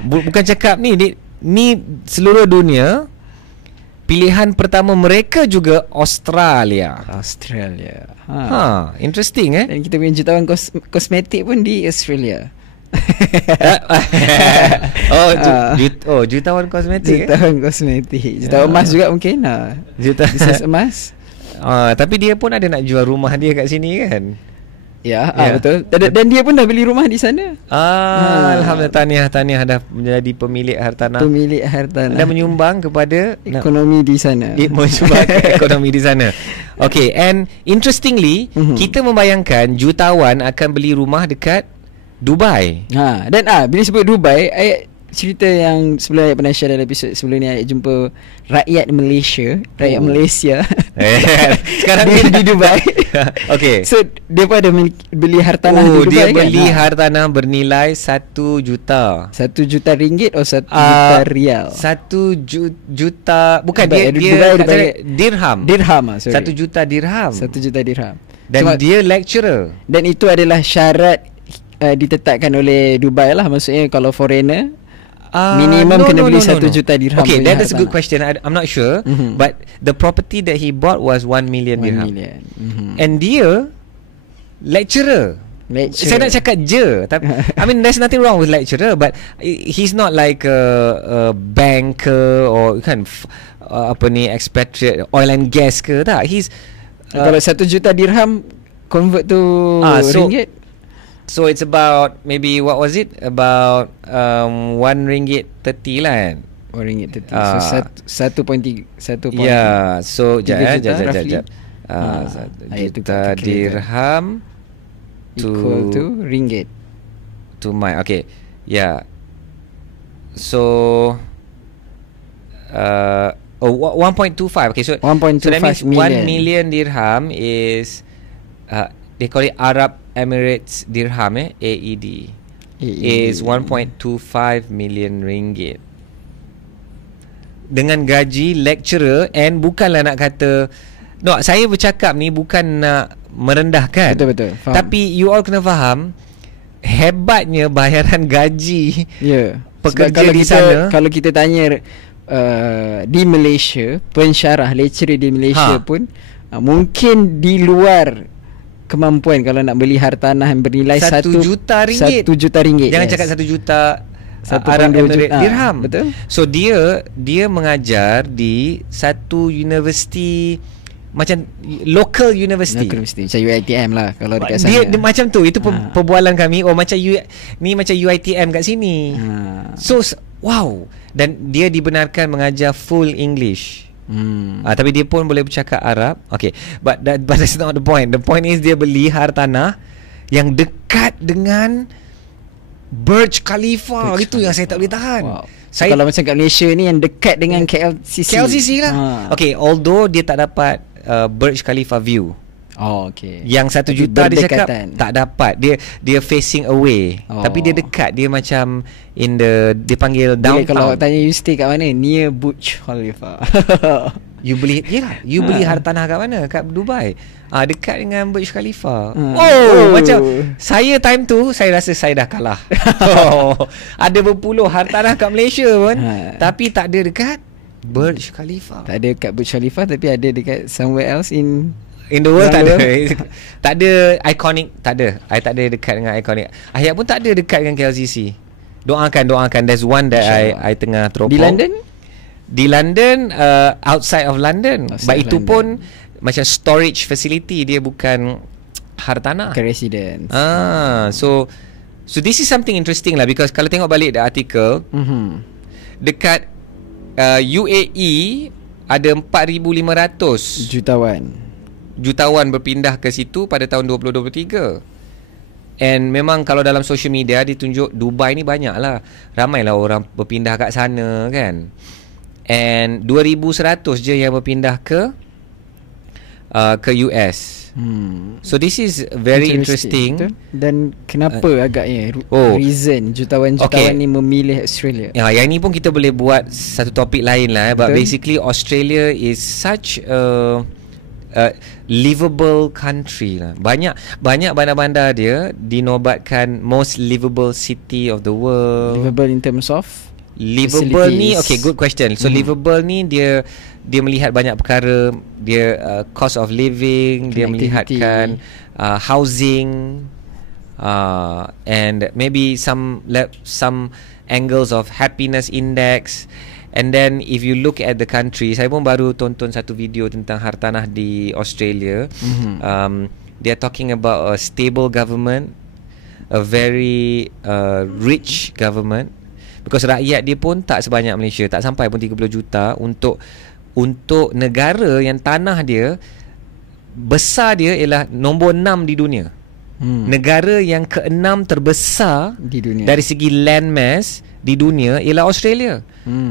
Bukan cakap ni seluruh dunia. Pilihan pertama mereka juga Australia. Interesting Dan kita punya jutawan kosmetik pun di Australia. Jutawan kosmetik. Jutawan emas juga mungkin. Bisnes emas. Tapi dia pun ada nak jual rumah dia kat sini kan. Ya, betul. Dan dia pun dah beli rumah di sana. Alhamdulillah, tahniah dah menjadi pemilik hartanah. Dan menyumbang kepada ekonomi di sana. Menyumbang ekonomi di sana. Okay, and interestingly, kita membayangkan jutawan akan beli rumah dekat Dubai. Dan bila sebut Dubai, ayat cerita yang sebelum ayat pernah share dalam episod sebelum ni, ayat jumpa rakyat Malaysia. Sekarang dia di Dubai. Okay. So dia pun ada beli hartanah di Dubai. Dia beli hartanah bernilai 1 juta. 1 juta ringgit atau 1 juta rial? 1 juta. Bukan, dia dirham. 1 juta dirham. 1 juta dirham. Dan dia lecturer. Dan itu adalah syarat ditetapkan oleh Dubai lah. Maksudnya kalau foreigner minimum kena beli 1 juta dirham. Okay, that is a good question. I'm not sure. But the property that he bought was 1 million dirham. And dia lecturer. Saya nak cakap je, tapi I mean there's nothing wrong with lecturer, but he's not like a banker or kan expatriate oil and gas ke tak. He's kalau 1 juta dirham convert to ringgit. So it's about maybe, what was it? About 1 ringgit 30 lah kan? 1 ringgit 30. So 1.3. Yeah. So jap. 1 juta dirham equal to ringgit. To my, okay. Yeah. So 1.25. Okay, so 1.25 so that means million. 1 million dirham is they call it Arab Emirates dirham, AED, is 1.25 million ringgit. Dengan gaji lecturer, and bukanlah nak kata, no, saya bercakap ni bukan nak merendahkan. Betul, faham. Tapi you all kena faham hebatnya bayaran gaji pekerja di sana. Kalau kita tanya di Malaysia, pensyarah lecturer di Malaysia pun mungkin di luar kemampuan kalau nak beli hartanah yang bernilai 1 juta ringgit. 1 juta ringgit. Jangan cakap 1 juta Arab Emirates dirham. Betul. So dia mengajar di satu universiti, macam local university. Macam UiTM lah kalau dekat sana. Dia macam tu. Itu perbualan kami. Macam ni macam UiTM kat sini. So wow. Dan dia dibenarkan mengajar full English. Tapi dia pun boleh bercakap Arab. Okay, but that's not the point. The point is dia beli hartanah yang dekat dengan Burj Khalifa. Itu yang saya tak boleh tahan. Kalau macam kat Malaysia ni yang dekat dengan KLCC lah. Okay, although dia tak dapat Burj Khalifa view. Okay. Yang 1 juta dia cakap tak dapat. Dia facing away. Tapi dia dekat. Dia macam dia panggil downtown. Kalau tanya you stay kat mana? Near Burj Khalifa. You beli hartanah kat mana? Kat Dubai. Dekat dengan Burj Khalifa. Macam saya time tu saya rasa saya dah kalah. Ada berpuluh hartanah kat Malaysia pun, tapi tak ada dekat Burj Khalifa. Tak ada kat Burj Khalifa, tapi ada dekat somewhere else in the world. Tak ada. World. Tak ada iconic. Tak ada. I tak ada dekat dengan iconic. Ayat pun tak ada dekat dengan KLCC. Doakan. There's one that I tengah teropong. Di London? Di London, outside of London. But itu London pun macam storage facility, dia bukan hartanah. Ke residence. So this is something interesting lah, because kalau tengok balik the article, dekat UAE ada 4,500 jutawan berpindah ke situ pada tahun 2023. And memang kalau dalam social media ditunjuk Dubai ni banyak lah, ramailah orang berpindah kat sana kan. And 2,100 je yang berpindah ke US. So this is very interesting. Betul? Dan kenapa agaknya reason jutawan-jutawan ni memilih Australia? Yang ni pun kita boleh buat satu topik lain lah. But basically Australia is such a livable country lah. Banyak bandar-bandar dia dinobatkan most livable city of the world. Livable in terms of livable ni, okay, good question. So livable ni dia melihat banyak perkara. Dia cost of living, dia melihatkan housing, and maybe some angles of happiness index. And then if you look at the country, saya pun baru tonton satu video tentang hartanah di Australia. They are talking about a stable government, a very rich government, because rakyat dia pun tak sebanyak Malaysia, tak sampai pun 30 juta untuk negara yang tanah dia besar dia ialah nombor 6 di dunia. Negara yang ke-6 terbesar di dunia dari segi land mass di dunia ialah Australia.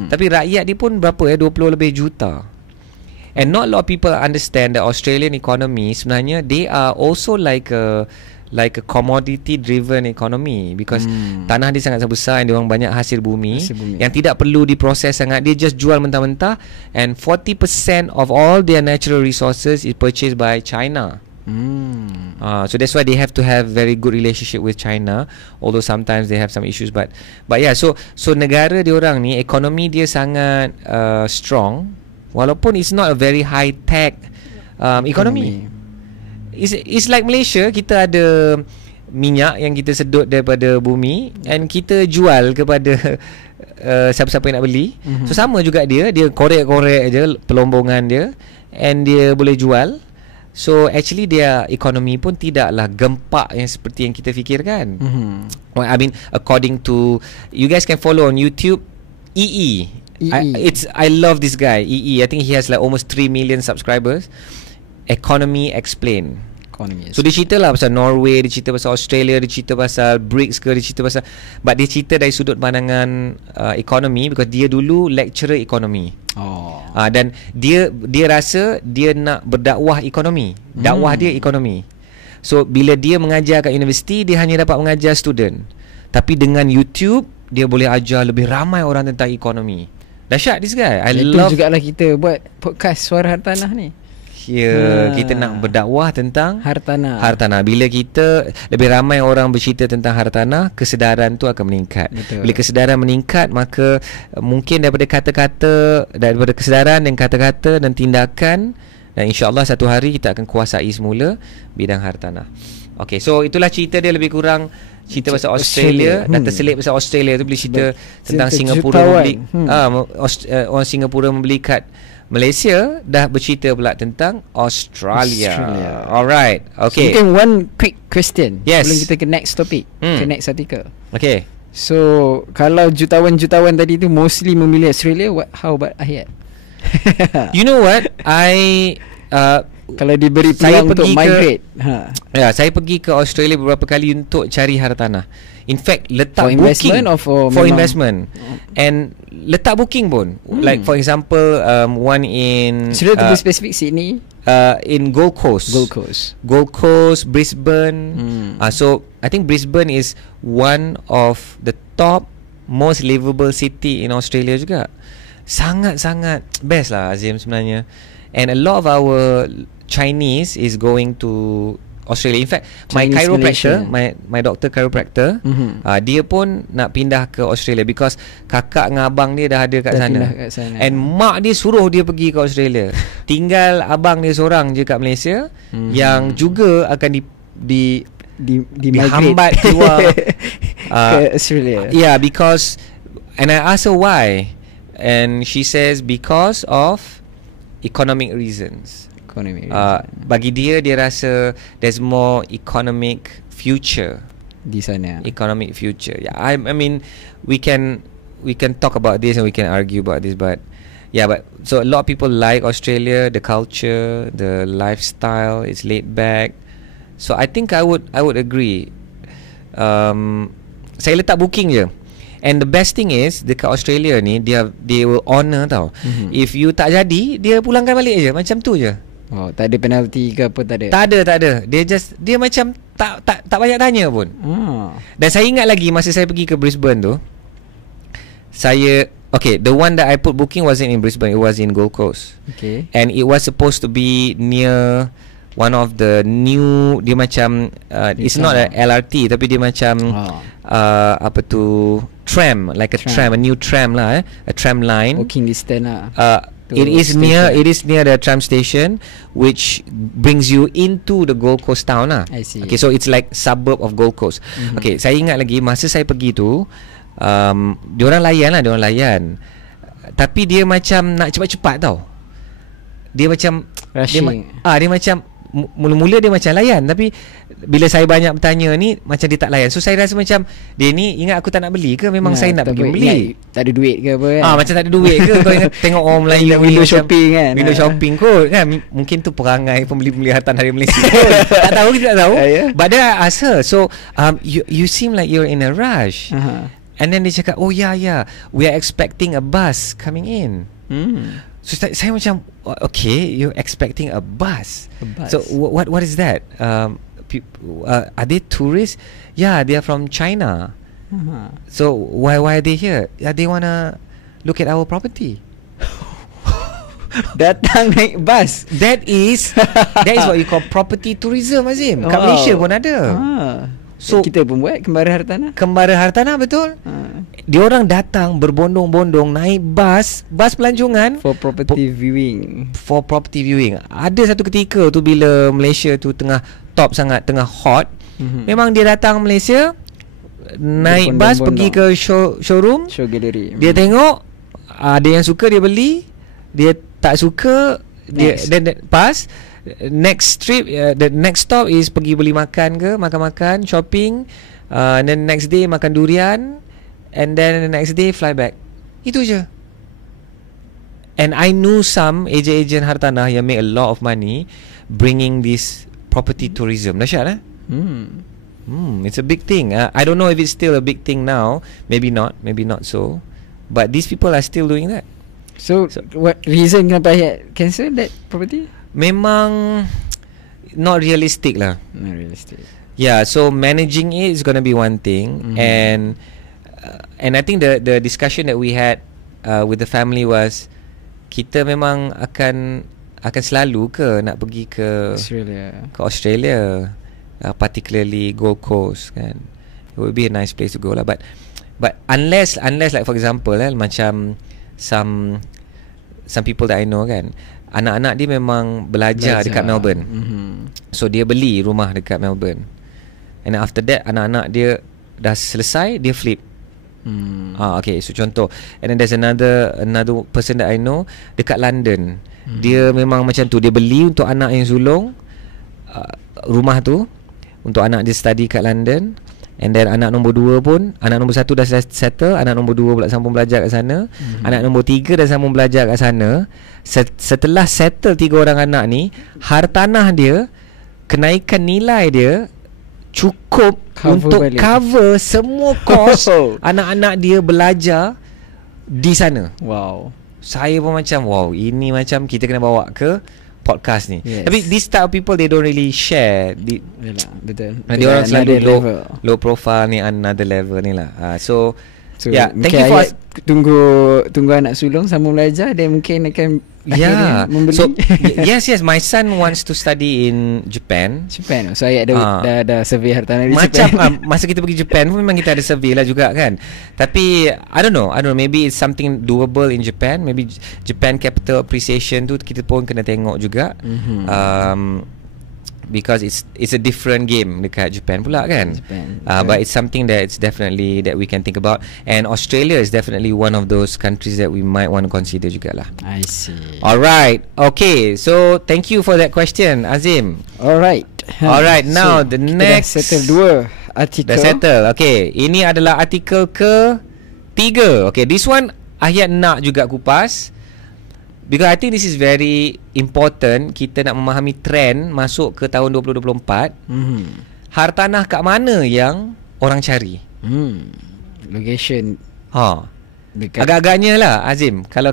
Tapi rakyat dia pun berapa 20 lebih juta. And not a lot of people understand that Australian economy sebenarnya they are also like a commodity driven economy, because tanah dia sangat besar and dia orang banyak hasil bumi yang tidak perlu diproses sangat. Dia just jual mentah-mentah, and 40% of all their natural resources is purchased by China. So that's why they have to have very good relationship with China, although sometimes they have some issues, but yeah, so negara dia orang ni ekonomi dia sangat strong, walaupun it's not a very high tech economy. It's like Malaysia, kita ada minyak yang kita sedut daripada bumi and kita jual kepada siapa-siapa yang nak beli. So sama juga dia korek-korek je pelombongan dia and dia boleh jual. So actually dia ekonomi pun tidaklah gempak yang seperti yang kita fikirkan. Well, I mean, according to, you guys can follow on YouTube EE. I love this guy EE. I think he has like almost 3 million subscribers. Economy Explain. So dia cerita lah pasal Norway, dia cerita pasal Australia, dia cerita pasal BRICS ke, dia cerita pasal, but dia cerita dari sudut pandangan ekonomi, because dia dulu lecturer ekonomi. Dan dia rasa dia nak berdakwah ekonomi. Dakwah dia ekonomi. So bila dia mengajar kat universiti, dia hanya dapat mengajar student. Tapi dengan YouTube, dia boleh ajar lebih ramai orang tentang ekonomi. Dahsyat this guy. Itu jugalah kita buat podcast Suara Hartanah ni. Kita nak berdakwah tentang hartanah. Bila kita lebih ramai orang bercerita tentang hartanah, kesedaran tu akan meningkat. Bila kesedaran meningkat, maka mungkin daripada kesedaran dan kata-kata dan tindakan, dan insya-Allah satu hari kita akan kuasai semula bidang hartanah. Okay, so itulah cerita dia lebih kurang, cerita pasal Australia. Dan terselit pasal Australia tu boleh cerita tentang Singapura membeli orang Singapura membeli kad Malaysia, dah bercerita pula tentang Australia. Alright, okay. So, mungkin one quick question sebelum kita ke next topic, ke next article. Okay. So kalau jutawan-jutawan tadi tu mostly memilih Australia, how about Ahiyat? You know what, kalau diberi peluang untuk migrate, saya pergi ke Australia beberapa kali untuk cari hartanah. In fact, letak for investment booking for investment, and letak booking pun. Like for example, one in sudah to be specific, Sydney, in Gold Coast, Brisbane. So I think Brisbane is one of the top most livable city in Australia juga. Sangat-sangat best lah Azim sebenarnya. And a lot of our Chinese is going to Australia. In fact, my Chinese chiropractor, Malaysia. my doctor chiropractor, dia pun nak pindah ke Australia because kakak dengan abang dia dah ada kat Dah sana. pindah kat sana. And mak dia suruh dia pergi ke Australia. Tinggal abang dia seorang je kat Malaysia yang juga akan dihambat keluar ke Australia. Yeah, because, and I asked her why, and she says because of economic reasons. Bagi dia rasa there's more economic future di sana. Economic future. Yeah, I mean we can talk about this and we can argue about this, but yeah, but so a lot of people like Australia, the culture, the lifestyle, it's laid back. So I think I would agree. Saya letak booking je. And the best thing is dekat Australia ni they will honour tau. If you tak jadi, dia pulangkan balik je. Macam tu je. Oh, tak ada penalty ke apa, tak ada? Tak ada. Dia macam tak banyak tanya pun. Dan saya ingat lagi masa saya pergi ke Brisbane tu, the one that I put booking wasn't in Brisbane, it was in Gold Coast. Okay. And it was supposed to be near one of the new, dia macam it's not a LRT tapi dia macam apa tu, tram, like a tram, a new tram lah, a tram line. Walking distance lah. It is near the tram station, which brings you into the Gold Coast town lah. I see. Okay, so it's like suburb of Gold Coast. Okay, saya ingat lagi masa saya pergi tu, diorang layan. Tapi dia macam nak cepat-cepat tau. Dia macam rushing. Dia macam mula-mula dia macam layan, tapi bila saya banyak bertanya ni, macam dia tak layan. So saya rasa macam dia ni ingat aku tak nak beli ke, memang saya nak pergi beli. Tak ada duit ke apa kan? Macam tak ada duit ke. Kau ingat tengok orang Melayu window shopping kan. Window shopping kot kan. Mungkin tu perangai pembeli-pembeli hartan hari Malaysia kot. Tak tahu, kita tak tahu. But then I asked her, so you seem like you're in a rush. And then dia cakap, oh yeah, we are expecting a bus coming in. So saya macam, okay, you're expecting a bus. So what is that? Are they tourists? Yeah, they are from China. So why are they here? Yeah, they wanna look at our property. Datang naik bus. That is what you call property tourism, Azim. Kat Malaysia pun ada. So kita pun buat kembara hartanah, betul. Diorang datang berbondong-bondong naik bus pelancongan for property viewing. Ada satu ketika tu bila Malaysia tu tengah top sangat, tengah hot, memang dia datang Malaysia naik bus pergi ke showroom, show gallery. Dia tengok, ada yang suka dia beli, dia tak suka dia pas next trip, the next stop is pergi beli makan ke, makan shopping, and then next day makan durian, and then the next day fly back. Itu je. And I knew some agent hartanah yang make a lot of money bringing this property tourism. Dahsyat it's a big thing. I don't know if it's still a big thing now. Maybe not so. But these people are still doing that. So what reason kenapa cancel that property? Memang not realistic lah. Not realistic. Yeah, so managing it is going to be one thing, and I think the discussion that we had with the family was, kita memang akan selalu ke nak pergi ke Australia, particularly Gold Coast kan. It would be a nice place to go lah, but unless like for example macam some people that I know kan, anak-anak dia memang belajar dekat Melbourne. So dia beli rumah dekat Melbourne, and after that anak-anak dia dah selesai, dia flip. Okay, so contoh. And then there's another person that I know dekat London. Dia memang macam tu, dia beli untuk anak yang sulung rumah tu untuk anak dia study kat London. And then anak nombor 2 pun, anak nombor 1 dah settle, anak nombor 2 pula sambung belajar kat sana, anak nombor 3 dah sambung belajar kat sana. Setelah settle 3 orang anak ni, hartanah dia, kenaikan nilai dia cukup untuk cover semua kos anak-anak dia belajar di sana. Wow. Saya pun macam, wow, ini macam kita kena bawa ke podcast ni. Tapi this type of people, they don't really share. Betul. Dia orang selalu low profile ni, another level ni lah. So So thank mungkin you for tunggu anak sulung sama belajar, dan mungkin akan akhirnya membeli. So yes, my son wants to study in Japan. So ayat dah survey hartanah di Macam Japan. masa kita pergi Japan pun memang kita ada survey lah juga kan. Tapi I don't know, maybe it's something doable in Japan. Maybe Japan Capital Appreciation tu kita pun kena tengok juga. Because it's a different game dekat Japan pula kan. But it's something that it's definitely that we can think about. And Australia is definitely one of those countries that we might want to consider jugalah. I see. Alright, okay. So thank you for that question, Azim. Alright, now the next. Dah settle 2 artikel. Dah settle. Okay, ini adalah artikel ke-3. Okay, this one Ahyat nak juga kupas, because I think this is very important. Kita nak memahami trend masuk ke tahun 2024. Hartanah kat mana yang orang cari? Location. Agak-agaknya lah Azim. Kalau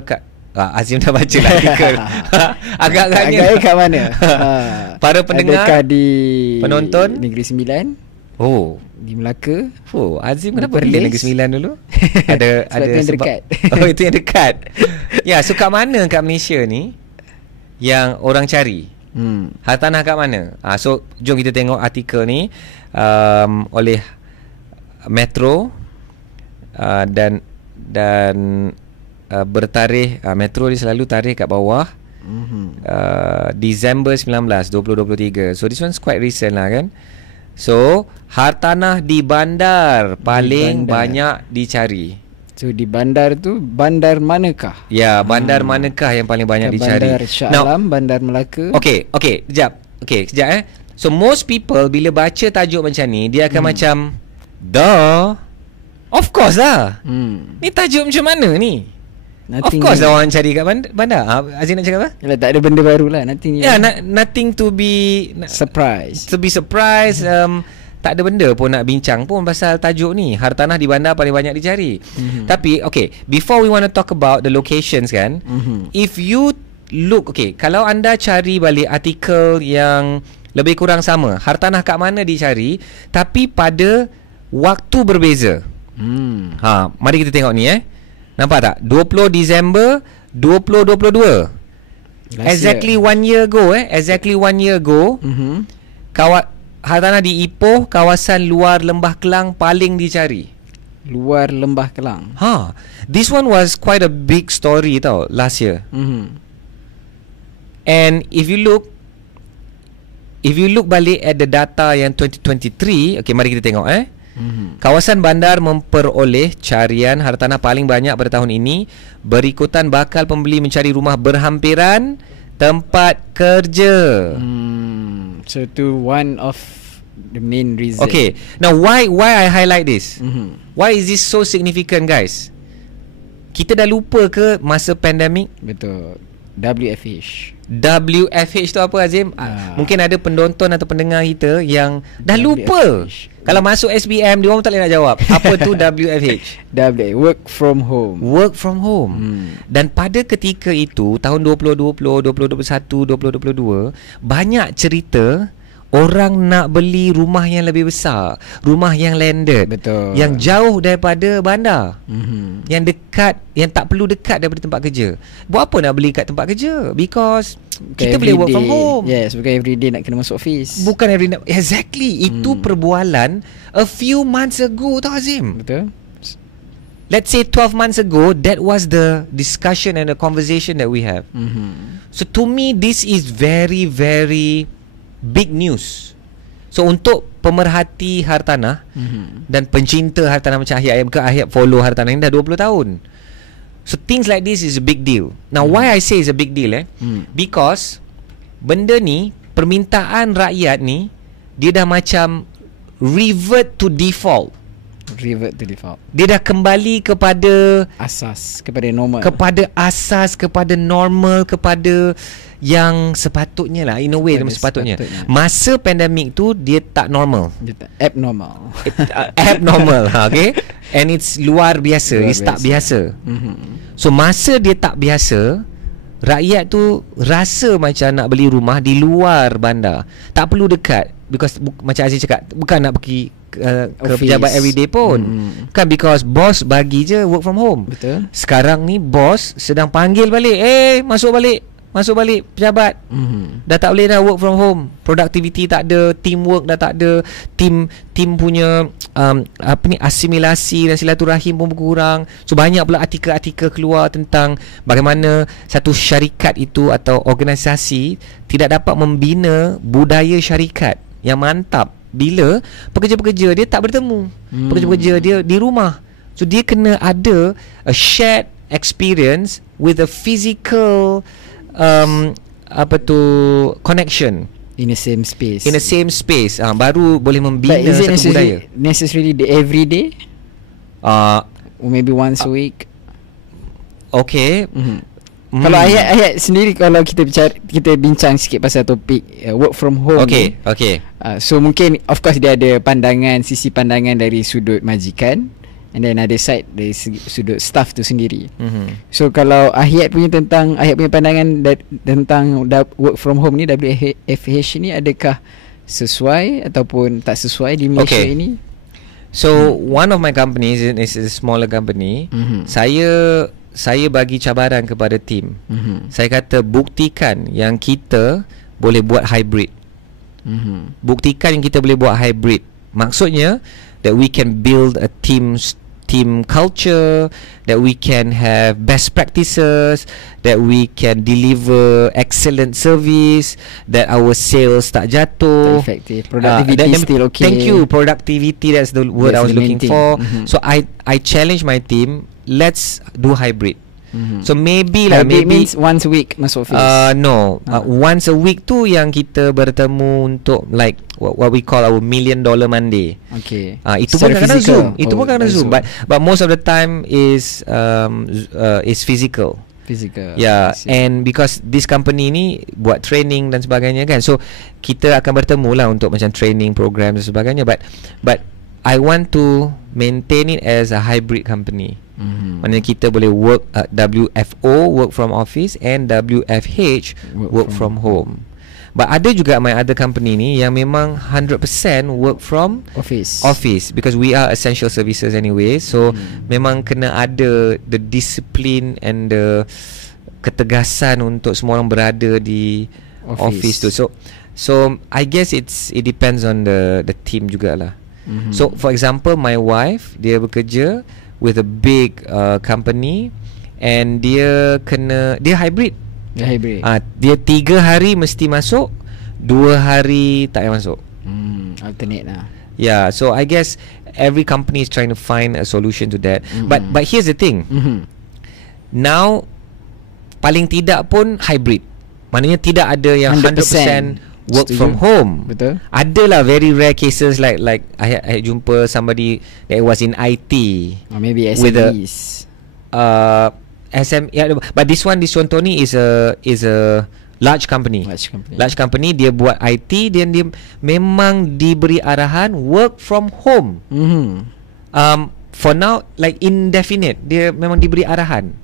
Azim dah baca lah artikel. Agak-agaknya kat mana? Para pendengar, adakah di penonton Negeri Sembilan? Di Melaka. Azim kenapa pilih Negeri Sembilan dulu? ada yang sebab dekat. itu yang dekat. So kat mana kat Malaysia ni yang orang cari? Hartanah kat mana? So jom kita tengok artikel ni oleh Metro dan bertarikh Metro dia selalu tarikh kat bawah Disember 19 2023. So this one's quite recent lah kan. So hartanah di bandar paling banyak dicari. So di bandar tu, bandar manakah? Bandar manakah yang paling banyak dicari? Bandar Shah Alam, Bandar Melaka. Okay, sekejap. So most people bila baca tajuk macam ni, dia akan macam of course lah. Ni tajuk macam mana ni? Of course lah orang cari kat bandar. Aziz nak cakap apa? Yalah, tak ada benda baru lah. Nothing to be surprise. Tak ada benda pun nak bincang pun pasal tajuk ni. Hartanah di bandar paling banyak dicari. Tapi before we want to talk about the locations kan, if you look, kalau anda cari balik artikel yang lebih kurang sama, hartanah kat mana dicari tapi pada waktu berbeza. Mari kita tengok ni nampak tak? 20 Disember 2022. Exactly 1 year ago. Hartanah di Ipoh, kawasan luar Lembah Kelang paling dicari. Luar Lembah Kelang. This one was quite a big story tau last year. And if you look balik at the data yang 2023, mari kita tengok kawasan bandar memperoleh carian hartanah paling banyak pada tahun ini. Berikutan bakal pembeli mencari rumah berhampiran tempat kerja. So to one of the main reason. Now why I highlight this? Why is this so significant, guys? Kita dah lupa ke masa pandemik? Betul. WFH tu apa, Azim? Mungkin ada penonton atau pendengar kita yang dah lupa. Kalau masuk SBM, dia orang tak boleh nak jawab apa tu WFH. Work from home. Dan pada ketika itu tahun 2020, 2021, 2022, banyak cerita orang nak beli rumah yang lebih besar, rumah yang landed. Betul. Yang jauh daripada bandar. Yang dekat, yang tak perlu dekat daripada tempat kerja. Buat apa nak beli kat tempat kerja? Because kita boleh work from home. Yes, bukan everyday nak kena masuk office. Bukan everyday. Exactly. Itu perbualan a few months ago tau, Azim. Betul. Let's say 12 months ago, that was the discussion and the conversation that we have. So to me, this is very, very big news. So untuk pemerhati hartanah dan pencinta hartanah macam Ahyat follow hartanah ni dah 20 tahun. So things like this is a big deal. Now why I say it's a big deal because benda ni, permintaan rakyat ni, dia dah macam revert to default. Dia dah kembali kepada asas, kepada normal. Kepada normal, kepada yang sepatutnya lah. In a way sepatutnya. Masa pandemik tu dia tak normal. Dia tak abnormal. Abnormal, okay? And it's luar biasa. It's tak biasa. So masa dia tak biasa, rakyat tu rasa macam nak beli rumah di luar bandar. Tak perlu dekat. Because macam Aziz cakap, bukan nak pergi Office. pejabat everyday pun. Kan because bos bagi je work from home. Betul. Sekarang ni bos sedang panggil balik, masuk balik pejabat. Dah tak boleh dah work from home. Productivity tak ada, teamwork dah tak ada, team punya asimilasi dan silaturahim pun berkurang. So banyak pula artikel-artikel keluar tentang bagaimana satu syarikat itu atau organisasi tidak dapat membina budaya syarikat yang mantap bila pekerja-pekerja dia tak bertemu. Pekerja-pekerja dia di rumah. So dia kena ada a shared experience with a physical connection in the same space. Baru boleh membina satu budaya. Necessarily every day? Or maybe once a week? Okay. Kalau ayat sendiri, kalau kita bincang sikit pasal topik work from home. Okay. So mungkin of course dia ada sisi pandangan dari sudut majikan, and then ada side dari sudut staff tu sendiri. So kalau Ahiyat punya pandangan tentang work from home ni, WFH ni, adakah sesuai ataupun tak sesuai di Malaysia ini? So one of my companies is a smaller company. Saya bagi cabaran kepada tim. Saya kata buktikan yang kita boleh buat hybrid. Buktikan yang kita boleh buat hybrid. Maksudnya that we can build a team culture, that we can have best practices, that we can deliver excellent service, that our sales tak jatuh, effective, productivity still okay. Thank you, productivity, that's the word I was looking for. So I challenge my team, let's do hybrid. So maybe means once a week masuk office. Once a week tu yang kita bertemu untuk like what we call our $1 million Monday. Okay. Itu pun kadang-kadang Zoom. But most of the time is physical. Yeah, and because this company ni buat training dan sebagainya kan. So kita akan bertemu lah untuk macam training program dan sebagainya, but I want to maintain it as a hybrid company. Maknanya kita boleh work WFO, work from office, and WFH, work from home. But ada juga my other company ni yang memang 100% work from office because we are essential services anyway. So memang kena ada the discipline and the ketegasan untuk semua orang berada di office tu. So I guess it depends on the team jugalah. So for example, my wife, dia bekerja with a big company, and dia hybrid. Dia 3 hari mesti masuk, 2 hari tak payah masuk. Alternate lah. Yeah, so I guess every company is trying to find a solution to that. But here's the thing. Now paling tidak pun hybrid. Maknanya tidak ada yang 100% work from home. Betul. Adalah very rare cases like I jumpa somebody that was in IT, or maybe SMEs. With but this contoh ni is a large company. Large company, dia buat IT, dia memang diberi arahan work from home. For now like indefinite, dia memang diberi arahan.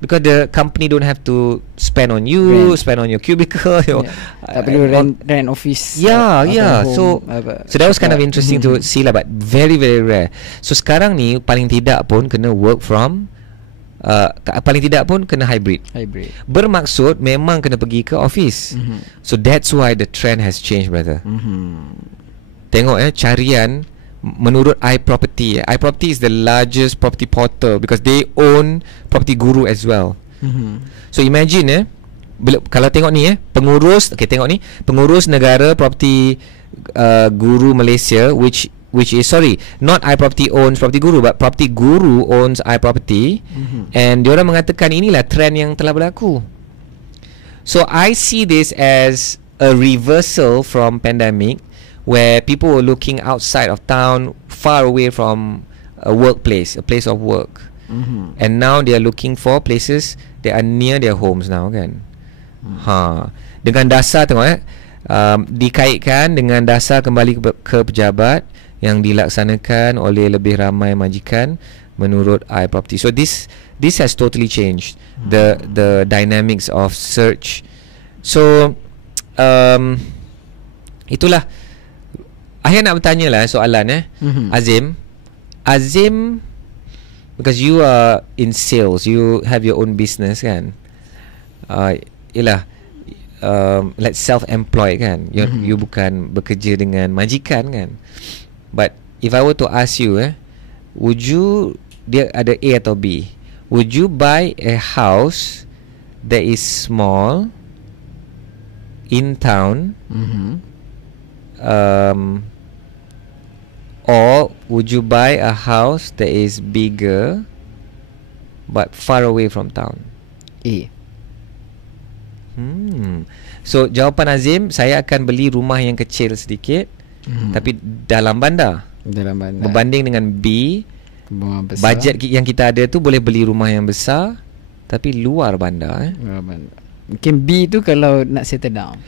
Because the company don't have to spend on you, spend on your cubicle. Tak perlu rent office. Yeah. So that was kind of interesting to see lah, but very very rare. So sekarang ni paling tidak pun kena work from, paling tidak pun kena hybrid. Bermaksud memang kena pergi ke office. So that's why the trend has changed, brother. Tengok carian. Menurut iProperty is the largest property portal because they own Property Guru as well. So imagine kalau tengok ni pengurus negara Property Guru Malaysia, which is not iProperty owns Property Guru, but Property Guru owns iProperty. And diorang mengatakan inilah trend yang telah berlaku. So I see this as a reversal from pandemic, where people were looking outside of town, far away from a workplace, a place of work. And now they are looking for places that are near their homes now kan. Dengan dasar tengok dikaitkan dengan dasar kembali ke pejabat yang dilaksanakan oleh lebih ramai majikan menurut iProperty. So this has totally changed the dynamics of search. So itulah Akhir nak bertanya lah soalan Azim, because you are in sales, you have your own business kan. Yelah, like self-employed kan. You bukan bekerja dengan majikan kan. But if I were to ask you, would you, dia ada A atau B, would you buy a house that is small in town, or would you buy a house that is bigger but far away from town? A. So jawapan Azim, saya akan beli rumah yang kecil sedikit, tapi dalam bandar. Berbanding dengan B, bajet yang kita ada tu boleh beli rumah yang besar tapi luar bandar. Mungkin B tu kalau nak settle down.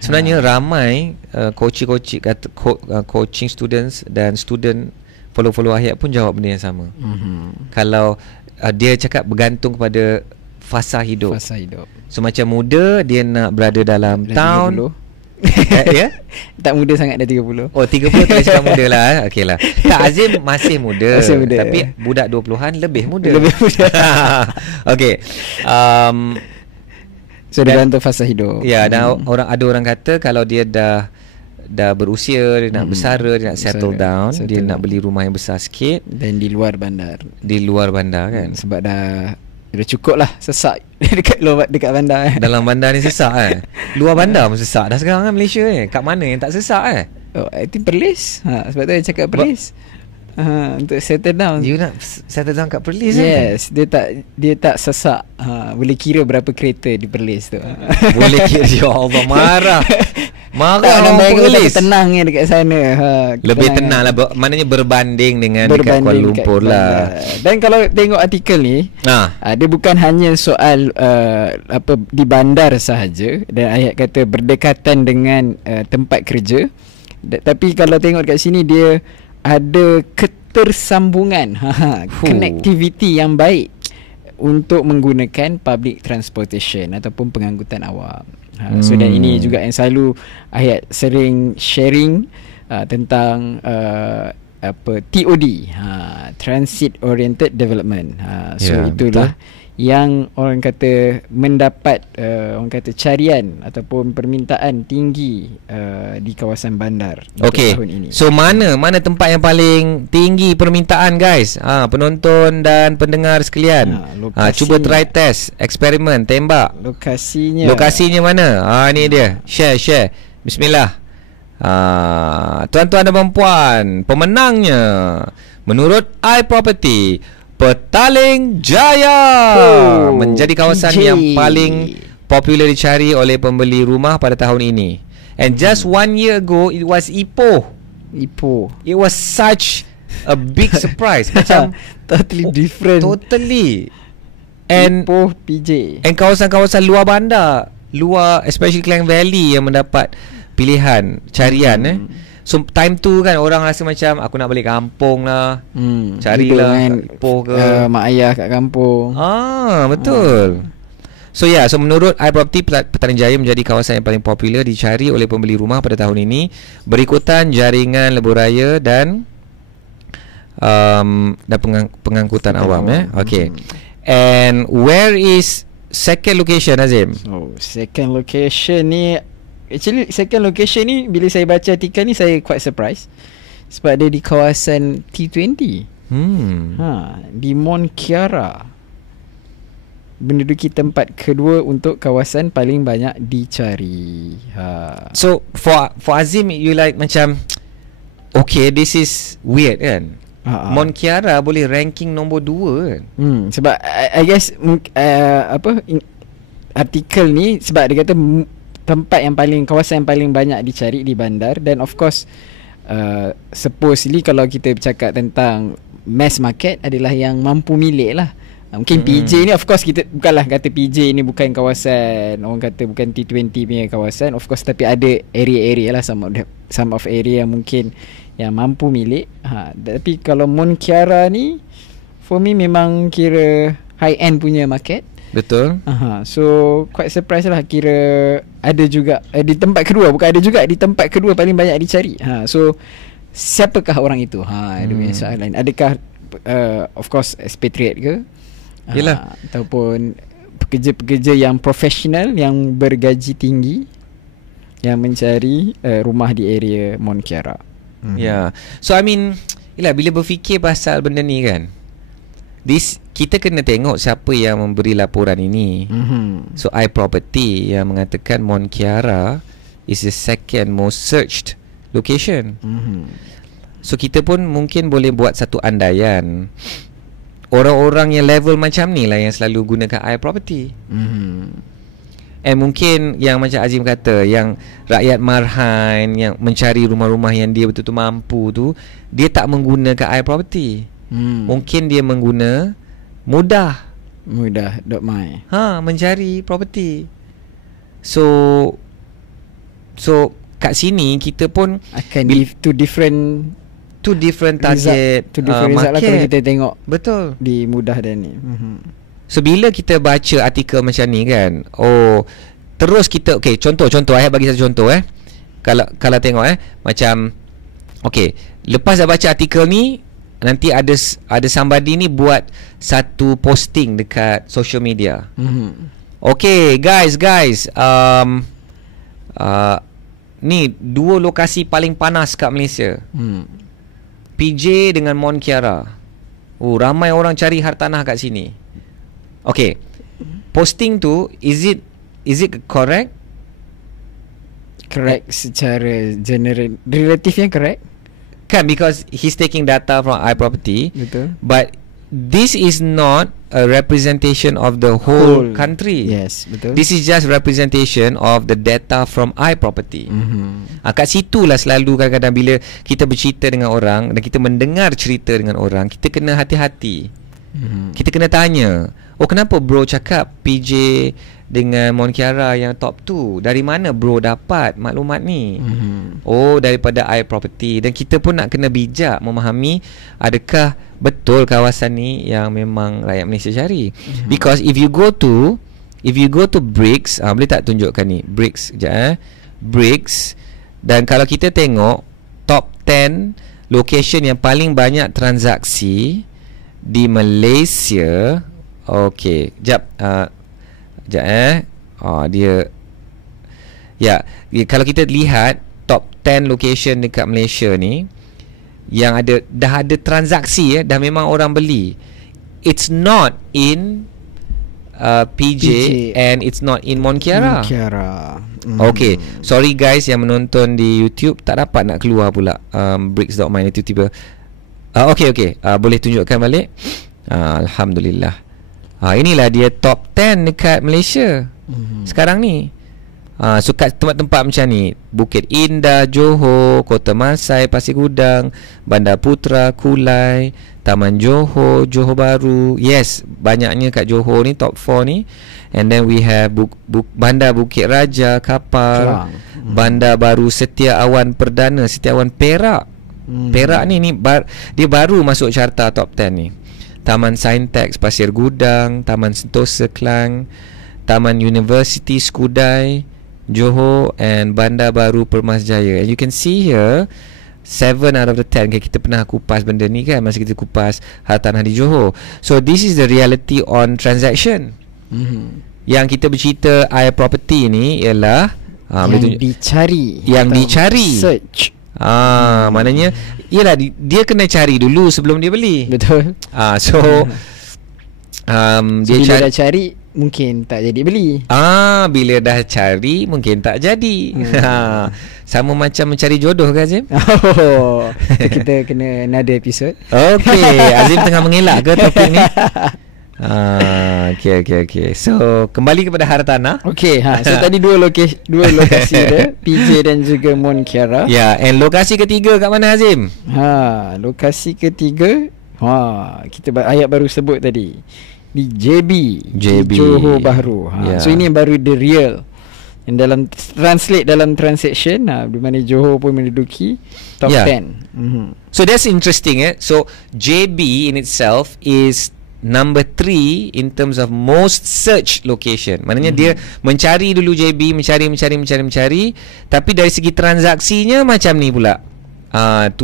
Sebenarnya ramai coaching students dan student follow Ahyat pun jawab benda yang sama. Kalau dia cakap bergantung kepada fasa hidup. So macam muda dia nak berada dalam town. Ya? Tak muda sangat dah 30. Oh 30 tak cakap muda lah. Okey lah. Tak, Azim masih muda, tapi budak 20-an lebih muda. Okey. So dia dalam fasa hidup. Ya, dan ada orang kata kalau dia dah berusia, dia nak bersara, dia nak settle down, dia nak beli rumah yang besar sikit dan di luar bandar. Di luar bandar kan. Sebab dah cukup lah sesak dekat bandar. Dalam bandar ni sesak luar bandar pun sesak dah sekarang kan Malaysia kat mana yang tak sesak I think Perlis. Sebab tu saya cakap Perlis. Untuk settle down. You nak settle down kat Perlis? Yes, dia tak sesak. Boleh kira berapa kereta di Perlis tu. Boleh kira. Ya Allah, marah orang Perlis. Tenang dekat sana. Lebih tenang lah. Maknanya berbanding dengan dekat Kuala Lumpur lah. Dan kalau tengok artikel ni, dia bukan hanya soal di bandar sahaja, dan ayat kata berdekatan dengan tempat kerja. Tapi kalau tengok dekat sini, dia ada ketersambungan, connectivity yang baik untuk menggunakan public transportation ataupun pengangkutan awam. So dan ini juga yang selalu Ahyat sering sharing tentang TOD, Transit Oriented Development. Itulah yang orang kata mendapat orang kata carian ataupun permintaan tinggi di kawasan bandar tahun ini. So mana tempat yang paling tinggi permintaan guys? Penonton dan pendengar sekalian. Cuba try test, eksperimen, tembak. Lokasinya mana? Ni dia. Share. Bismillah. Tuan-tuan dan puan-puan, pemenangnya menurut iProperty, Petaling Jaya menjadi kawasan yang paling popular dicari oleh pembeli rumah pada tahun ini. And just 1 year ago it was Ipoh. It was such a big surprise. Macam totally different. Totally. And Ipoh, PJ. And kawasan-kawasan luar bandar, especially Klang Valley yang mendapat pilihan carian. So time tu kan orang rasa macam aku nak balik kampung lah, carilah Ipoh ke mak ayah kat kampung. Betul. So menurut iProperty, Petaling Jaya menjadi kawasan yang paling popular dicari oleh pembeli rumah pada tahun ini, berikutan jaringan lebuh-raya dan pengangkutan awam. Okay. And where is second location, Azim? Second location ni, actually second location ni bila saya baca artikel ni saya quite surprised sebab dia di kawasan T20. Di Mont Kiara, menduduki tempat kedua untuk kawasan paling banyak dicari. So for Azim, you like macam okay, this is weird kan? Mont Kiara boleh ranking nombor 2 kan? Sebab I guess artikel ni sebab dia kata kawasan yang paling banyak dicari di bandar, dan of course supposedly kalau kita bercakap tentang mass market adalah yang mampu milik lah. Mungkin PJ ni of course kita bukanlah kata PJ ni bukan kawasan, orang kata bukan T20 punya kawasan, of course, tapi ada area-area lah, some of area yang mungkin yang mampu milik. Tapi kalau Mont Kiara ni for me memang kira high end punya market. Betul. So quite surprise lah, kira ada juga di tempat kedua, bukan ada juga di tempat kedua paling banyak dicari. So siapakah orang itu? Ada punya soalan. Adakah of course expatriate ke? Yelah. Ataupun pekerja-pekerja yang profesional yang bergaji tinggi yang mencari rumah di area Mont Kiara. Ya. So I mean, yelah, bila berfikir pasal benda ni kan, kita kena tengok siapa yang memberi laporan ini. So iProperty yang mengatakan Mont Kiara is the second most searched location. So kita pun mungkin boleh buat satu andaian, orang-orang yang level macam ni lah yang selalu gunakan iProperty. And mungkin yang macam Azim kata, yang rakyat marhain yang mencari rumah-rumah yang dia betul-betul mampu tu, dia tak menggunakan iProperty. Mungkin dia mengguna mudah.my mencari property. So kat sini kita pun akan two different target, result lah kalau kita tengok. Betul. Di mudah dan ni. So bila kita baca artikel macam ni kan, terus kita contoh bagi satu contoh kalau tengok macam lepas dah baca artikel ni, nanti ada somebody ni buat satu posting dekat social media. Guys, ni dua lokasi paling panas kat Malaysia, PJ dengan Mont Kiara. Ramai orang cari hartanah kat sini. Posting tu is it correct? Correct secara general, relatifnya correct kan, because he's taking data from iProperty. Betul. But this is not a representation of the whole country. Yes, betul. This is just representation of the data from iProperty. Kat situlah selalu kadang-kadang bila kita bercerita dengan orang dan kita mendengar cerita dengan orang, kita kena hati-hati. Kita kena tanya, kenapa bro cakap PJ dengan Mont Kiara yang top 2? Dari mana bro dapat maklumat ni? Daripada iProperty. Dan kita pun nak kena bijak memahami adakah betul kawasan ni yang memang rakyat Malaysia cari. Because if you go to Bricks, boleh tak tunjukkan ni Bricks sekejap Bricks, dan kalau kita tengok top 10 location yang paling banyak transaksi di Malaysia. Kalau kita lihat top 10 location dekat Malaysia ni yang dah ada transaksi, dah memang orang beli. It's not in PJ and it's not in Mont Kiara. Sorry guys yang menonton di YouTube, tak dapat nak keluar pula Bricks.my ni tiba-tiba. Boleh tunjukkan balik. Alhamdulillah. Inilah dia top 10 dekat Malaysia sekarang ni. So kat tempat-tempat macam ni, Bukit Indah, Johor, Kota Masai, Pasir Gudang, Bandar Putra, Kulai, Taman Johor, Johor Bahru. Yes, banyaknya kat Johor ni top 4 ni. And then we have Bandar Bukit Raja, Kapal, Bandar Baru Setia Awan Perdana, Setia Awan Perak. Perak ni dia baru masuk carta top 10 ni. Taman Saintex Pasir Gudang, Taman Sentosa Klang, Taman University Skudai, Johor, and Bandar Baru Permas Jaya. And you can see here 7 out of the 10. Kita pernah kupas benda ni kan masa kita kupas hartanah di Johor. So this is the reality on transaction. Yang kita bercerita iProperty ni ialah yang dicari, search. Maknanya ialah dia kena cari dulu sebelum dia beli. Betul. Bila dah cari mungkin tak jadi beli. Bila dah cari mungkin tak jadi. Sama macam mencari jodoh kan Azim? Kita kena another episode. Azim tengah mengelak ke topik ni? Okay. So kembali kepada hartanah. So tadi dua lokasi dia, PJ dan juga Mont Kiara. And lokasi ketiga kat mana Azim? Lokasi ketiga kita ayat baru sebut tadi di JB. Johor Bahru. So ini yang baru the real. Yang dalam transaction di mana Johor pun menduduki top 10. So that's interesting. So JB in itself is number 3 in terms of most search location. Maknanya dia mencari dulu JB, mencari, tapi dari segi transaksinya macam ni pula. 7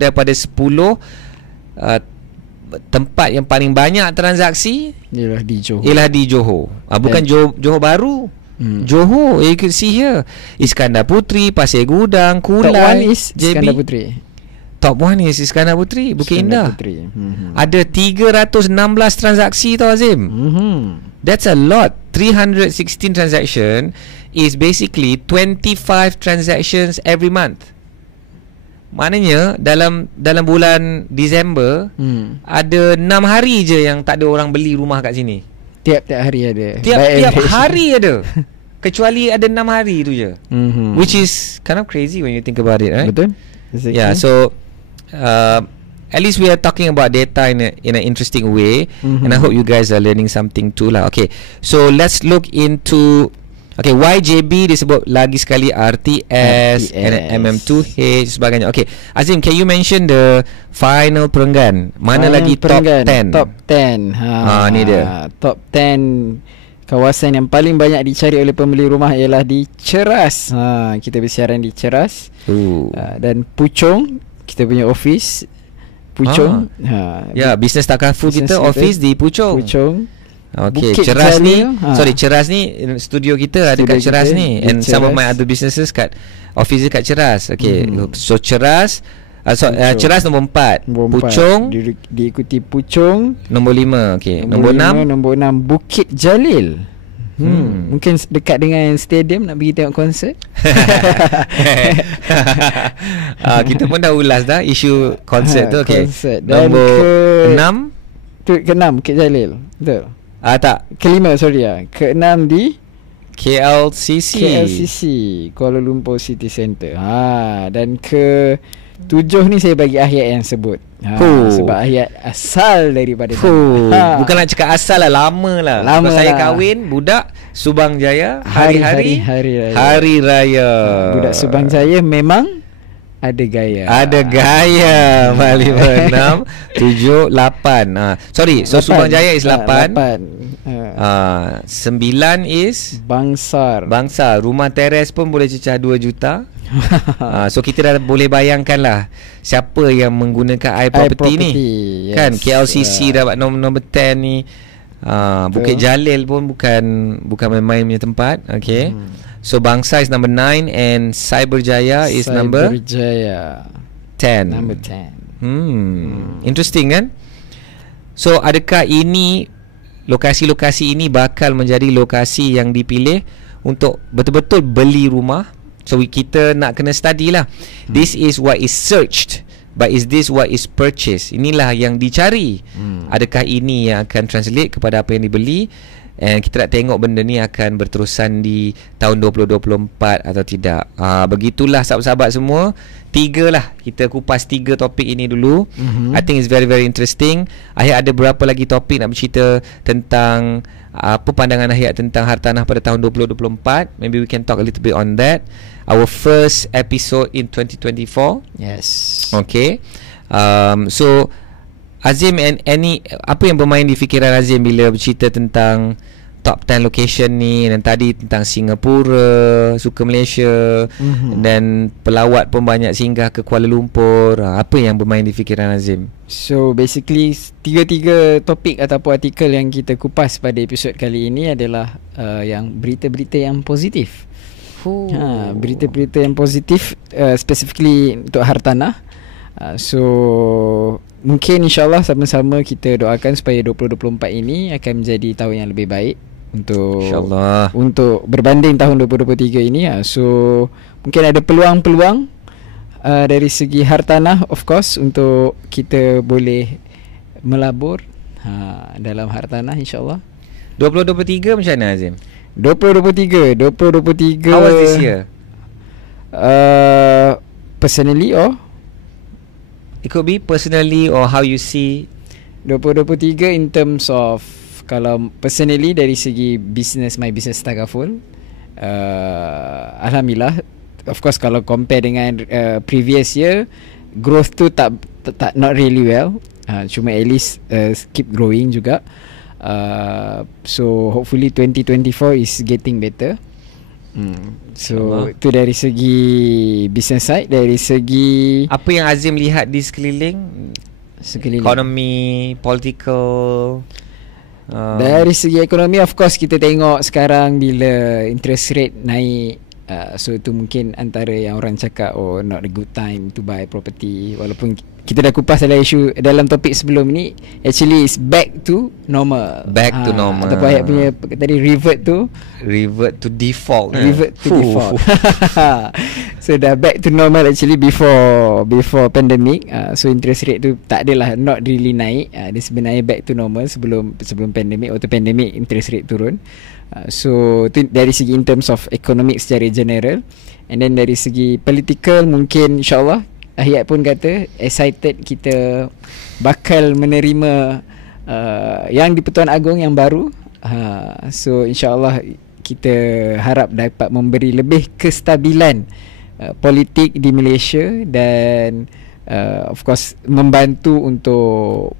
daripada 10 tempat yang paling banyak transaksi ialah di Johor. Bukan Johor Baru. Johor, you can see here. Iskandar Putri, Pasir Gudang, Kulai, Top 1 is JB. Iskandar Putri. Top 1 is Iskandar Putri, Bukit Indah. Ada 316 transaksi tau Azim. That's a lot. 316 transaction is basically 25 transactions every month. Maknanya dalam bulan Disember ada 6 hari je yang tak ada orang beli rumah kat sini. Tiap-tiap hari ada. Tiap hari ada. Kecuali ada 6 hari tu je. Which is kind of crazy when you think about it, right? Betul. Exactly. Yeah, so at least we are talking about data in an interesting way, and I hope you guys are learning something too lah. Okay, so let's look into why JB disebut lagi sekali RTS and MM2H sebagainya. Okay, Azim, can you mention the final perenggan? Mana lagi top 10? Top 10. Ni dia. Top 10 kawasan yang paling banyak dicari oleh pembeli rumah ialah di Ceras. Kita bersiaran di Ceras. Dan Puchong, kita punya office Puchong. Business takaful kita office di Puchong. Okay, Bukit Ceras ni Jalil, Ceras ni studio kita ada kat Ceras ni, and some of my other businesses kat office kat Ceras. Okay, so Ceras Ceras nombor 4, Puchong diikuti Puchong nombor 5. Okay, nombor 6 Bukit Jalil. Mungkin dekat dengan stadium nak pergi tengok konsert. Kita pun dah ulas dah isu konsert tu. Okay, nombor 6 tu, ke-6 Bukit Jalil. Betul. Tak, kelima ke-6 di KLCC Kuala Lumpur City Centre. Dan ke-7 ni saya bagi Ahyat yang sebut. Sebab Ahyat asal daripada sana. Bukan nak cakap asal lah, lama lah. Saya kahwin budak Subang Jaya, hari raya. Budak Subang Jaya memang ada gaya. Bali 6, 7, 8. Sorry, so 8. Subang Jaya is 8. 9 is Bangsar. Rumah teres pun boleh cecah 2 juta. So kita dah boleh bayangkan lah siapa yang menggunakan iProperty ni. Yes. Kan KLCC dapat nombor 10 ni. Bukit Jalil pun bukan main-main punya tempat. Okay. So Bangsar is number 9 and Cyberjaya is number 10. Number 10. Interesting kan? So adakah ini lokasi-lokasi ini bakal menjadi lokasi yang dipilih untuk betul-betul beli rumah? So kita nak kena study lah. This is what is searched, but is this what is purchased? Inilah yang dicari. Adakah ini yang akan translate kepada apa yang dibeli? And kita nak tengok benda ni akan berterusan di tahun 2024 atau tidak. Begitulah sahabat-sahabat semua. 3 lah, kita kupas 3 topik ini dulu. I think it's very very interesting. Ahyat ada berapa lagi topik nak bercerita tentang apa pandangan Ahyat tentang hartanah pada tahun 2024. Maybe we can talk a little bit on that. Our first episode in 2024. Yes. Okay. So Azim, and apa yang bermain di fikiran Azim bila bercerita tentang top 10 location ni, dan tadi tentang Singapura, suka Malaysia, dan pelawat pun banyak singgah ke Kuala Lumpur. Apa yang bermain di fikiran Azim? So basically 3 topik ataupun artikel yang kita kupas pada episod kali ini adalah yang berita-berita yang positif. Berita-berita yang positif, specifically untuk hartanah. So mungkin insyaAllah sama-sama kita doakan supaya 2024 ini akan menjadi tahun yang lebih baik untuk berbanding tahun 2023 ini. So mungkin ada peluang-peluang dari segi hartanah, of course, untuk kita boleh melabur dalam hartanah insyaAllah. 2023 macam mana Azim? 2023 How was this year? Personally or it could be personally or how you see 2023 in terms of, kalau personally dari segi business, my business takaful, alhamdulillah. Of course kalau compare dengan previous year, growth tu tak not really well. Cuma at least keep growing juga. So hopefully 2024 is getting better. So itu dari segi business side. Dari segi apa yang Azim lihat di sekeliling, ekonomi, political, dari segi ekonomi, of course kita tengok sekarang bila interest rate naik, so itu mungkin antara yang orang cakap not a good time to buy property. Walaupun kita dah kupas dalam isu, dalam topik sebelum ni, actually is back to normal. Back to normal. Ataupun ayat punya tadi revert to default. Revert to default. So dah back to normal actually before pandemic. So interest rate tu tak adalah not really naik. Dia sebenarnya back to normal sebelum pandemic. Waktu pandemic interest rate turun. So tu dari segi in terms of economic secara general. And then dari segi political, mungkin insyaAllah Ahyat pun kata excited kita bakal menerima yang di-Pertuan Agong yang baru. So insyaAllah kita harap dapat memberi lebih kestabilan politik di Malaysia dan of course membantu untuk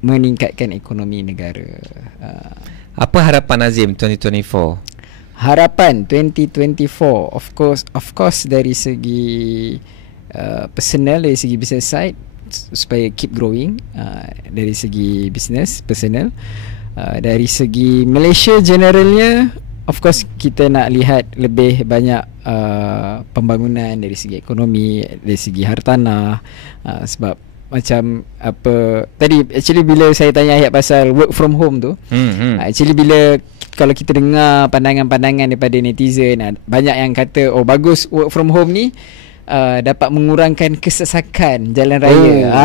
meningkatkan ekonomi negara. Apa harapan Azim 2024? Harapan 2024 of course dari segi personal, dari segi business side supaya keep growing, dari segi business personal, dari segi Malaysia generalnya of course kita nak lihat lebih banyak pembangunan dari segi ekonomi, dari segi hartanah, sebab macam apa tadi actually bila saya tanya Ayat pasal work from home tu, actually bila kalau kita dengar pandangan-pandangan daripada netizen, banyak yang kata bagus work from home ni dapat mengurangkan kesesakan jalan raya.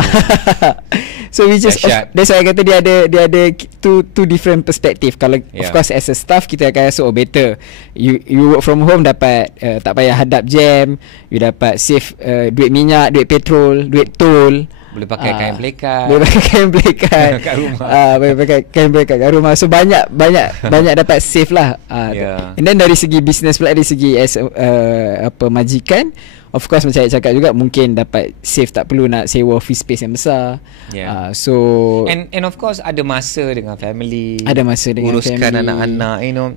So which is that's why I kata dia ada two different perspective. Kalau of course as a staff kita akan rasa better you work from home, dapat tak payah hadap jam, you dapat save duit minyak, duit petrol, duit tol. Boleh pakai kain pelikat. Boleh pakai kain pelikat kat rumah. Boleh pakai kain pelikat kat rumah. So banyak dapat save lah. And then dari segi business pula, dari segi as majikan, of course macam saya cakap juga, mungkin dapat save, tak perlu nak sewa office space yang besar. So and of course ada masa dengan family. Ada masa dengan uruskan family, anak-anak, you know.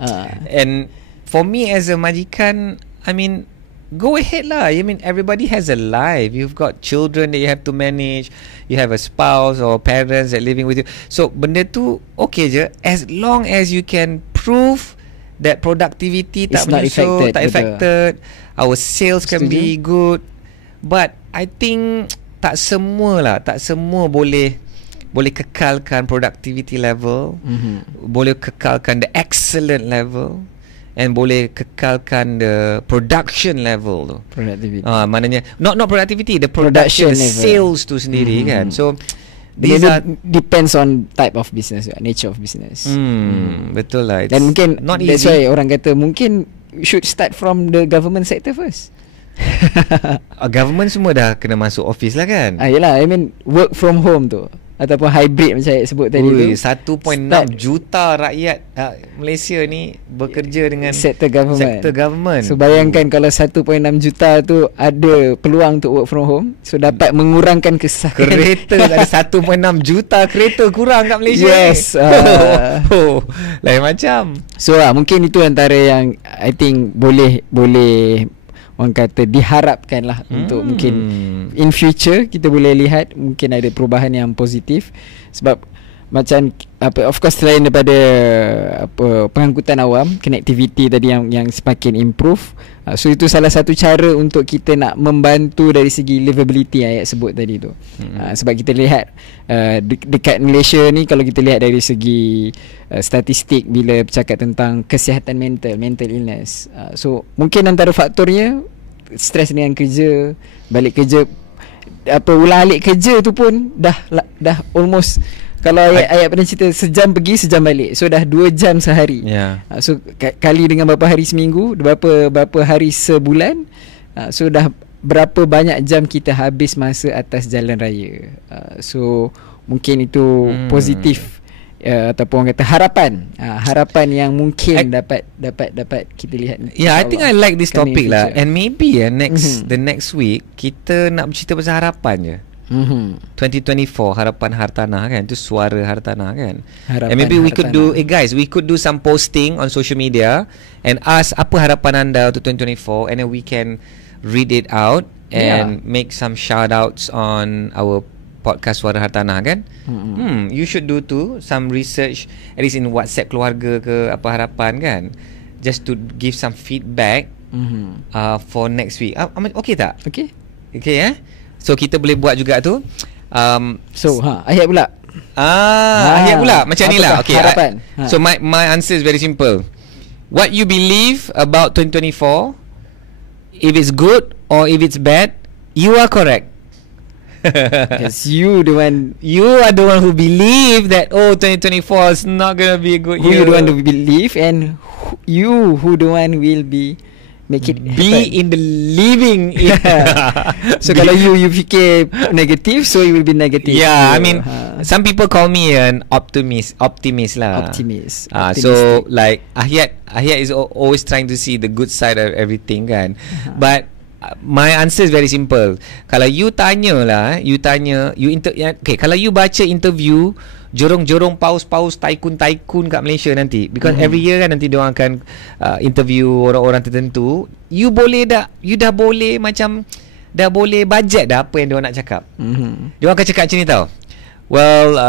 And for me as a majikan, I mean, go ahead lah. I mean, everybody has a life. You've got children that you have to manage. You have a spouse or parents that living with you. So benda tu okay je, as long as you can prove that productivity tak menyusut, tak affected, our sales can be good. But I think tak semua boleh kekalkan productivity level, boleh kekalkan the excellent level, and boleh kekalkan the production level tu. Productivity. Maknanya not productivity, the production the sales tu sendiri kan. So these depends on type of business, nature of business. Betul lah. Dan mungkin not that's easy. why orang kata mungkin should start from the government sector first. Government semua dah kena masuk office lah kan. Yelah, I mean work from home tu ataupun hybrid macam saya sebut tadi tu. 1.6 juta rakyat Malaysia ni bekerja dengan sektor government. So bayangkan kalau 1.6 juta tu ada peluang untuk work from home, so dapat mengurangkan kesesakan. Kereta ada 1.6 juta kereta kurang kat Malaysia. Yes. Lain macam. So mungkin itu antara yang I think boleh orang kata diharapkan lah untuk mungkin in future kita boleh lihat mungkin ada perubahan yang positif. Sebab macam of course selain daripada pengangkutan awam, connectivity tadi yang semakin improve, so itu salah satu cara untuk kita nak membantu dari segi livability yang Ayat sebut tadi tu. Sebab kita lihat dekat Malaysia ni, kalau kita lihat dari segi statistik bila bercakap tentang kesihatan mental illness, so mungkin antara faktornya stres dengan kerja, balik kerja, ulang-alik kerja tu pun dah almost, kalau ayat pernah cerita, sejam pergi sejam balik, so dah 2 jam sehari. So kali dengan berapa hari seminggu, berapa hari sebulan, so dah berapa banyak jam kita habis masa atas jalan raya. So mungkin itu positif ataupun orang kata harapan yang mungkin dapat kita lihat. Yeah, I think I like this topic lah. And maybe the next week kita nak bercerita pasal harapan je. 2024 harapan hartanah kan, itu suara hartanah kan. And maybe we could do guys, we could do some posting on social media and ask apa harapan anda untuk 2024, and then we can read it out and make some shout outs on our podcast Suara Hartanah kan. You should do too some research, at least in WhatsApp keluarga ke apa harapan kan, just to give some feedback for next week. Okay tak? Okay So kita boleh buat juga tu. Ayat pula. Ayat pula macam ni lah. Okay, harapan. So my answer is very simple. What you believe about 2024, if it's good or if it's bad, you are correct. Because you are the one who believe that 2024 is not gonna be a good year. You the one who believe, and you who the one will be make it be happen. in the living. So kalau you fikir negative, so you will be negative. Yeah, I mean some people call me an optimist lah. So like Ahyat is always trying to see the good side of everything kan. But my answer is very simple. Kalau you tanya, kalau you baca interview jorong-jorong paus-paus tycoon kat Malaysia nanti, because every year kan nanti diorang akan interview orang-orang tertentu, you dah boleh budget dah apa yang diorang nak cakap. Diorang akan cakap macam ni tau. Well,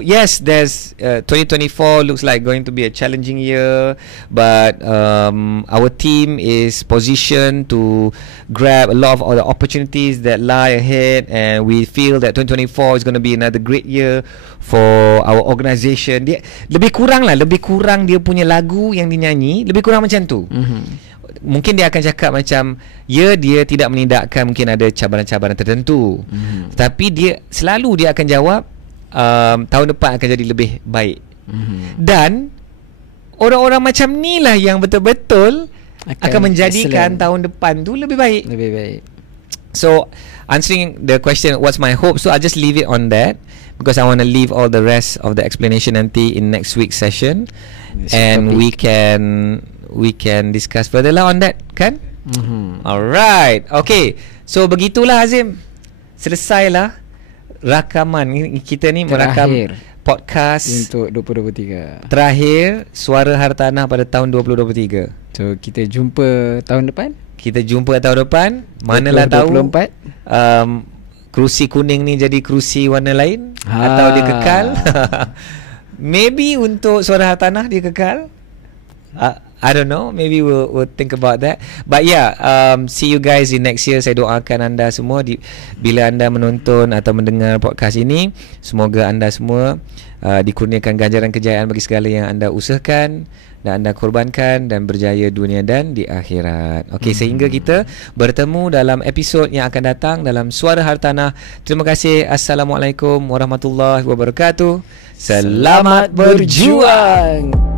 yes, there's 2024 looks like going to be a challenging year, but our team is positioned to grab a lot of other opportunities that lie ahead, and we feel that 2024 is going to be another great year for our organisation. Dia lebih kurang dia punya lagu yang dinyanyi lebih kurang macam tu. Mungkin dia akan cakap macam dia tidak menidakkan mungkin ada cabaran-cabaran tertentu, tapi dia akan jawab tahun depan akan jadi lebih baik. Dan orang-orang macam ni lah yang betul-betul akan menjadikan tahun depan tu lebih baik. So answering the question what's my hope, so I just leave it on that, because I want to leave all the rest of the explanation nanti in next week's session, and we can discuss further lah on that kan. Alright, okay, so begitulah Azim, selesailah rakaman kita ni, merakam podcast untuk 2023 terakhir Suara Hartanah pada tahun 2023. So kita jumpa tahun depan. Manalah tahu 2024 kerusi kuning ni jadi kerusi warna lain atau dia kekal. Maybe untuk Suara Hartanah dia kekal. I don't know, maybe we'll think about that. But yeah, see you guys in next year. Saya doakan anda semua bila anda menonton atau mendengar podcast ini, semoga anda semua dikurniakan ganjaran kejayaan bagi segala yang anda usahakan dan anda korbankan, dan berjaya dunia dan di akhirat. Okey, sehingga kita bertemu dalam episod yang akan datang dalam Suara Hartanah. Terima kasih. Assalamualaikum warahmatullahi wabarakatuh. Selamat berjuang.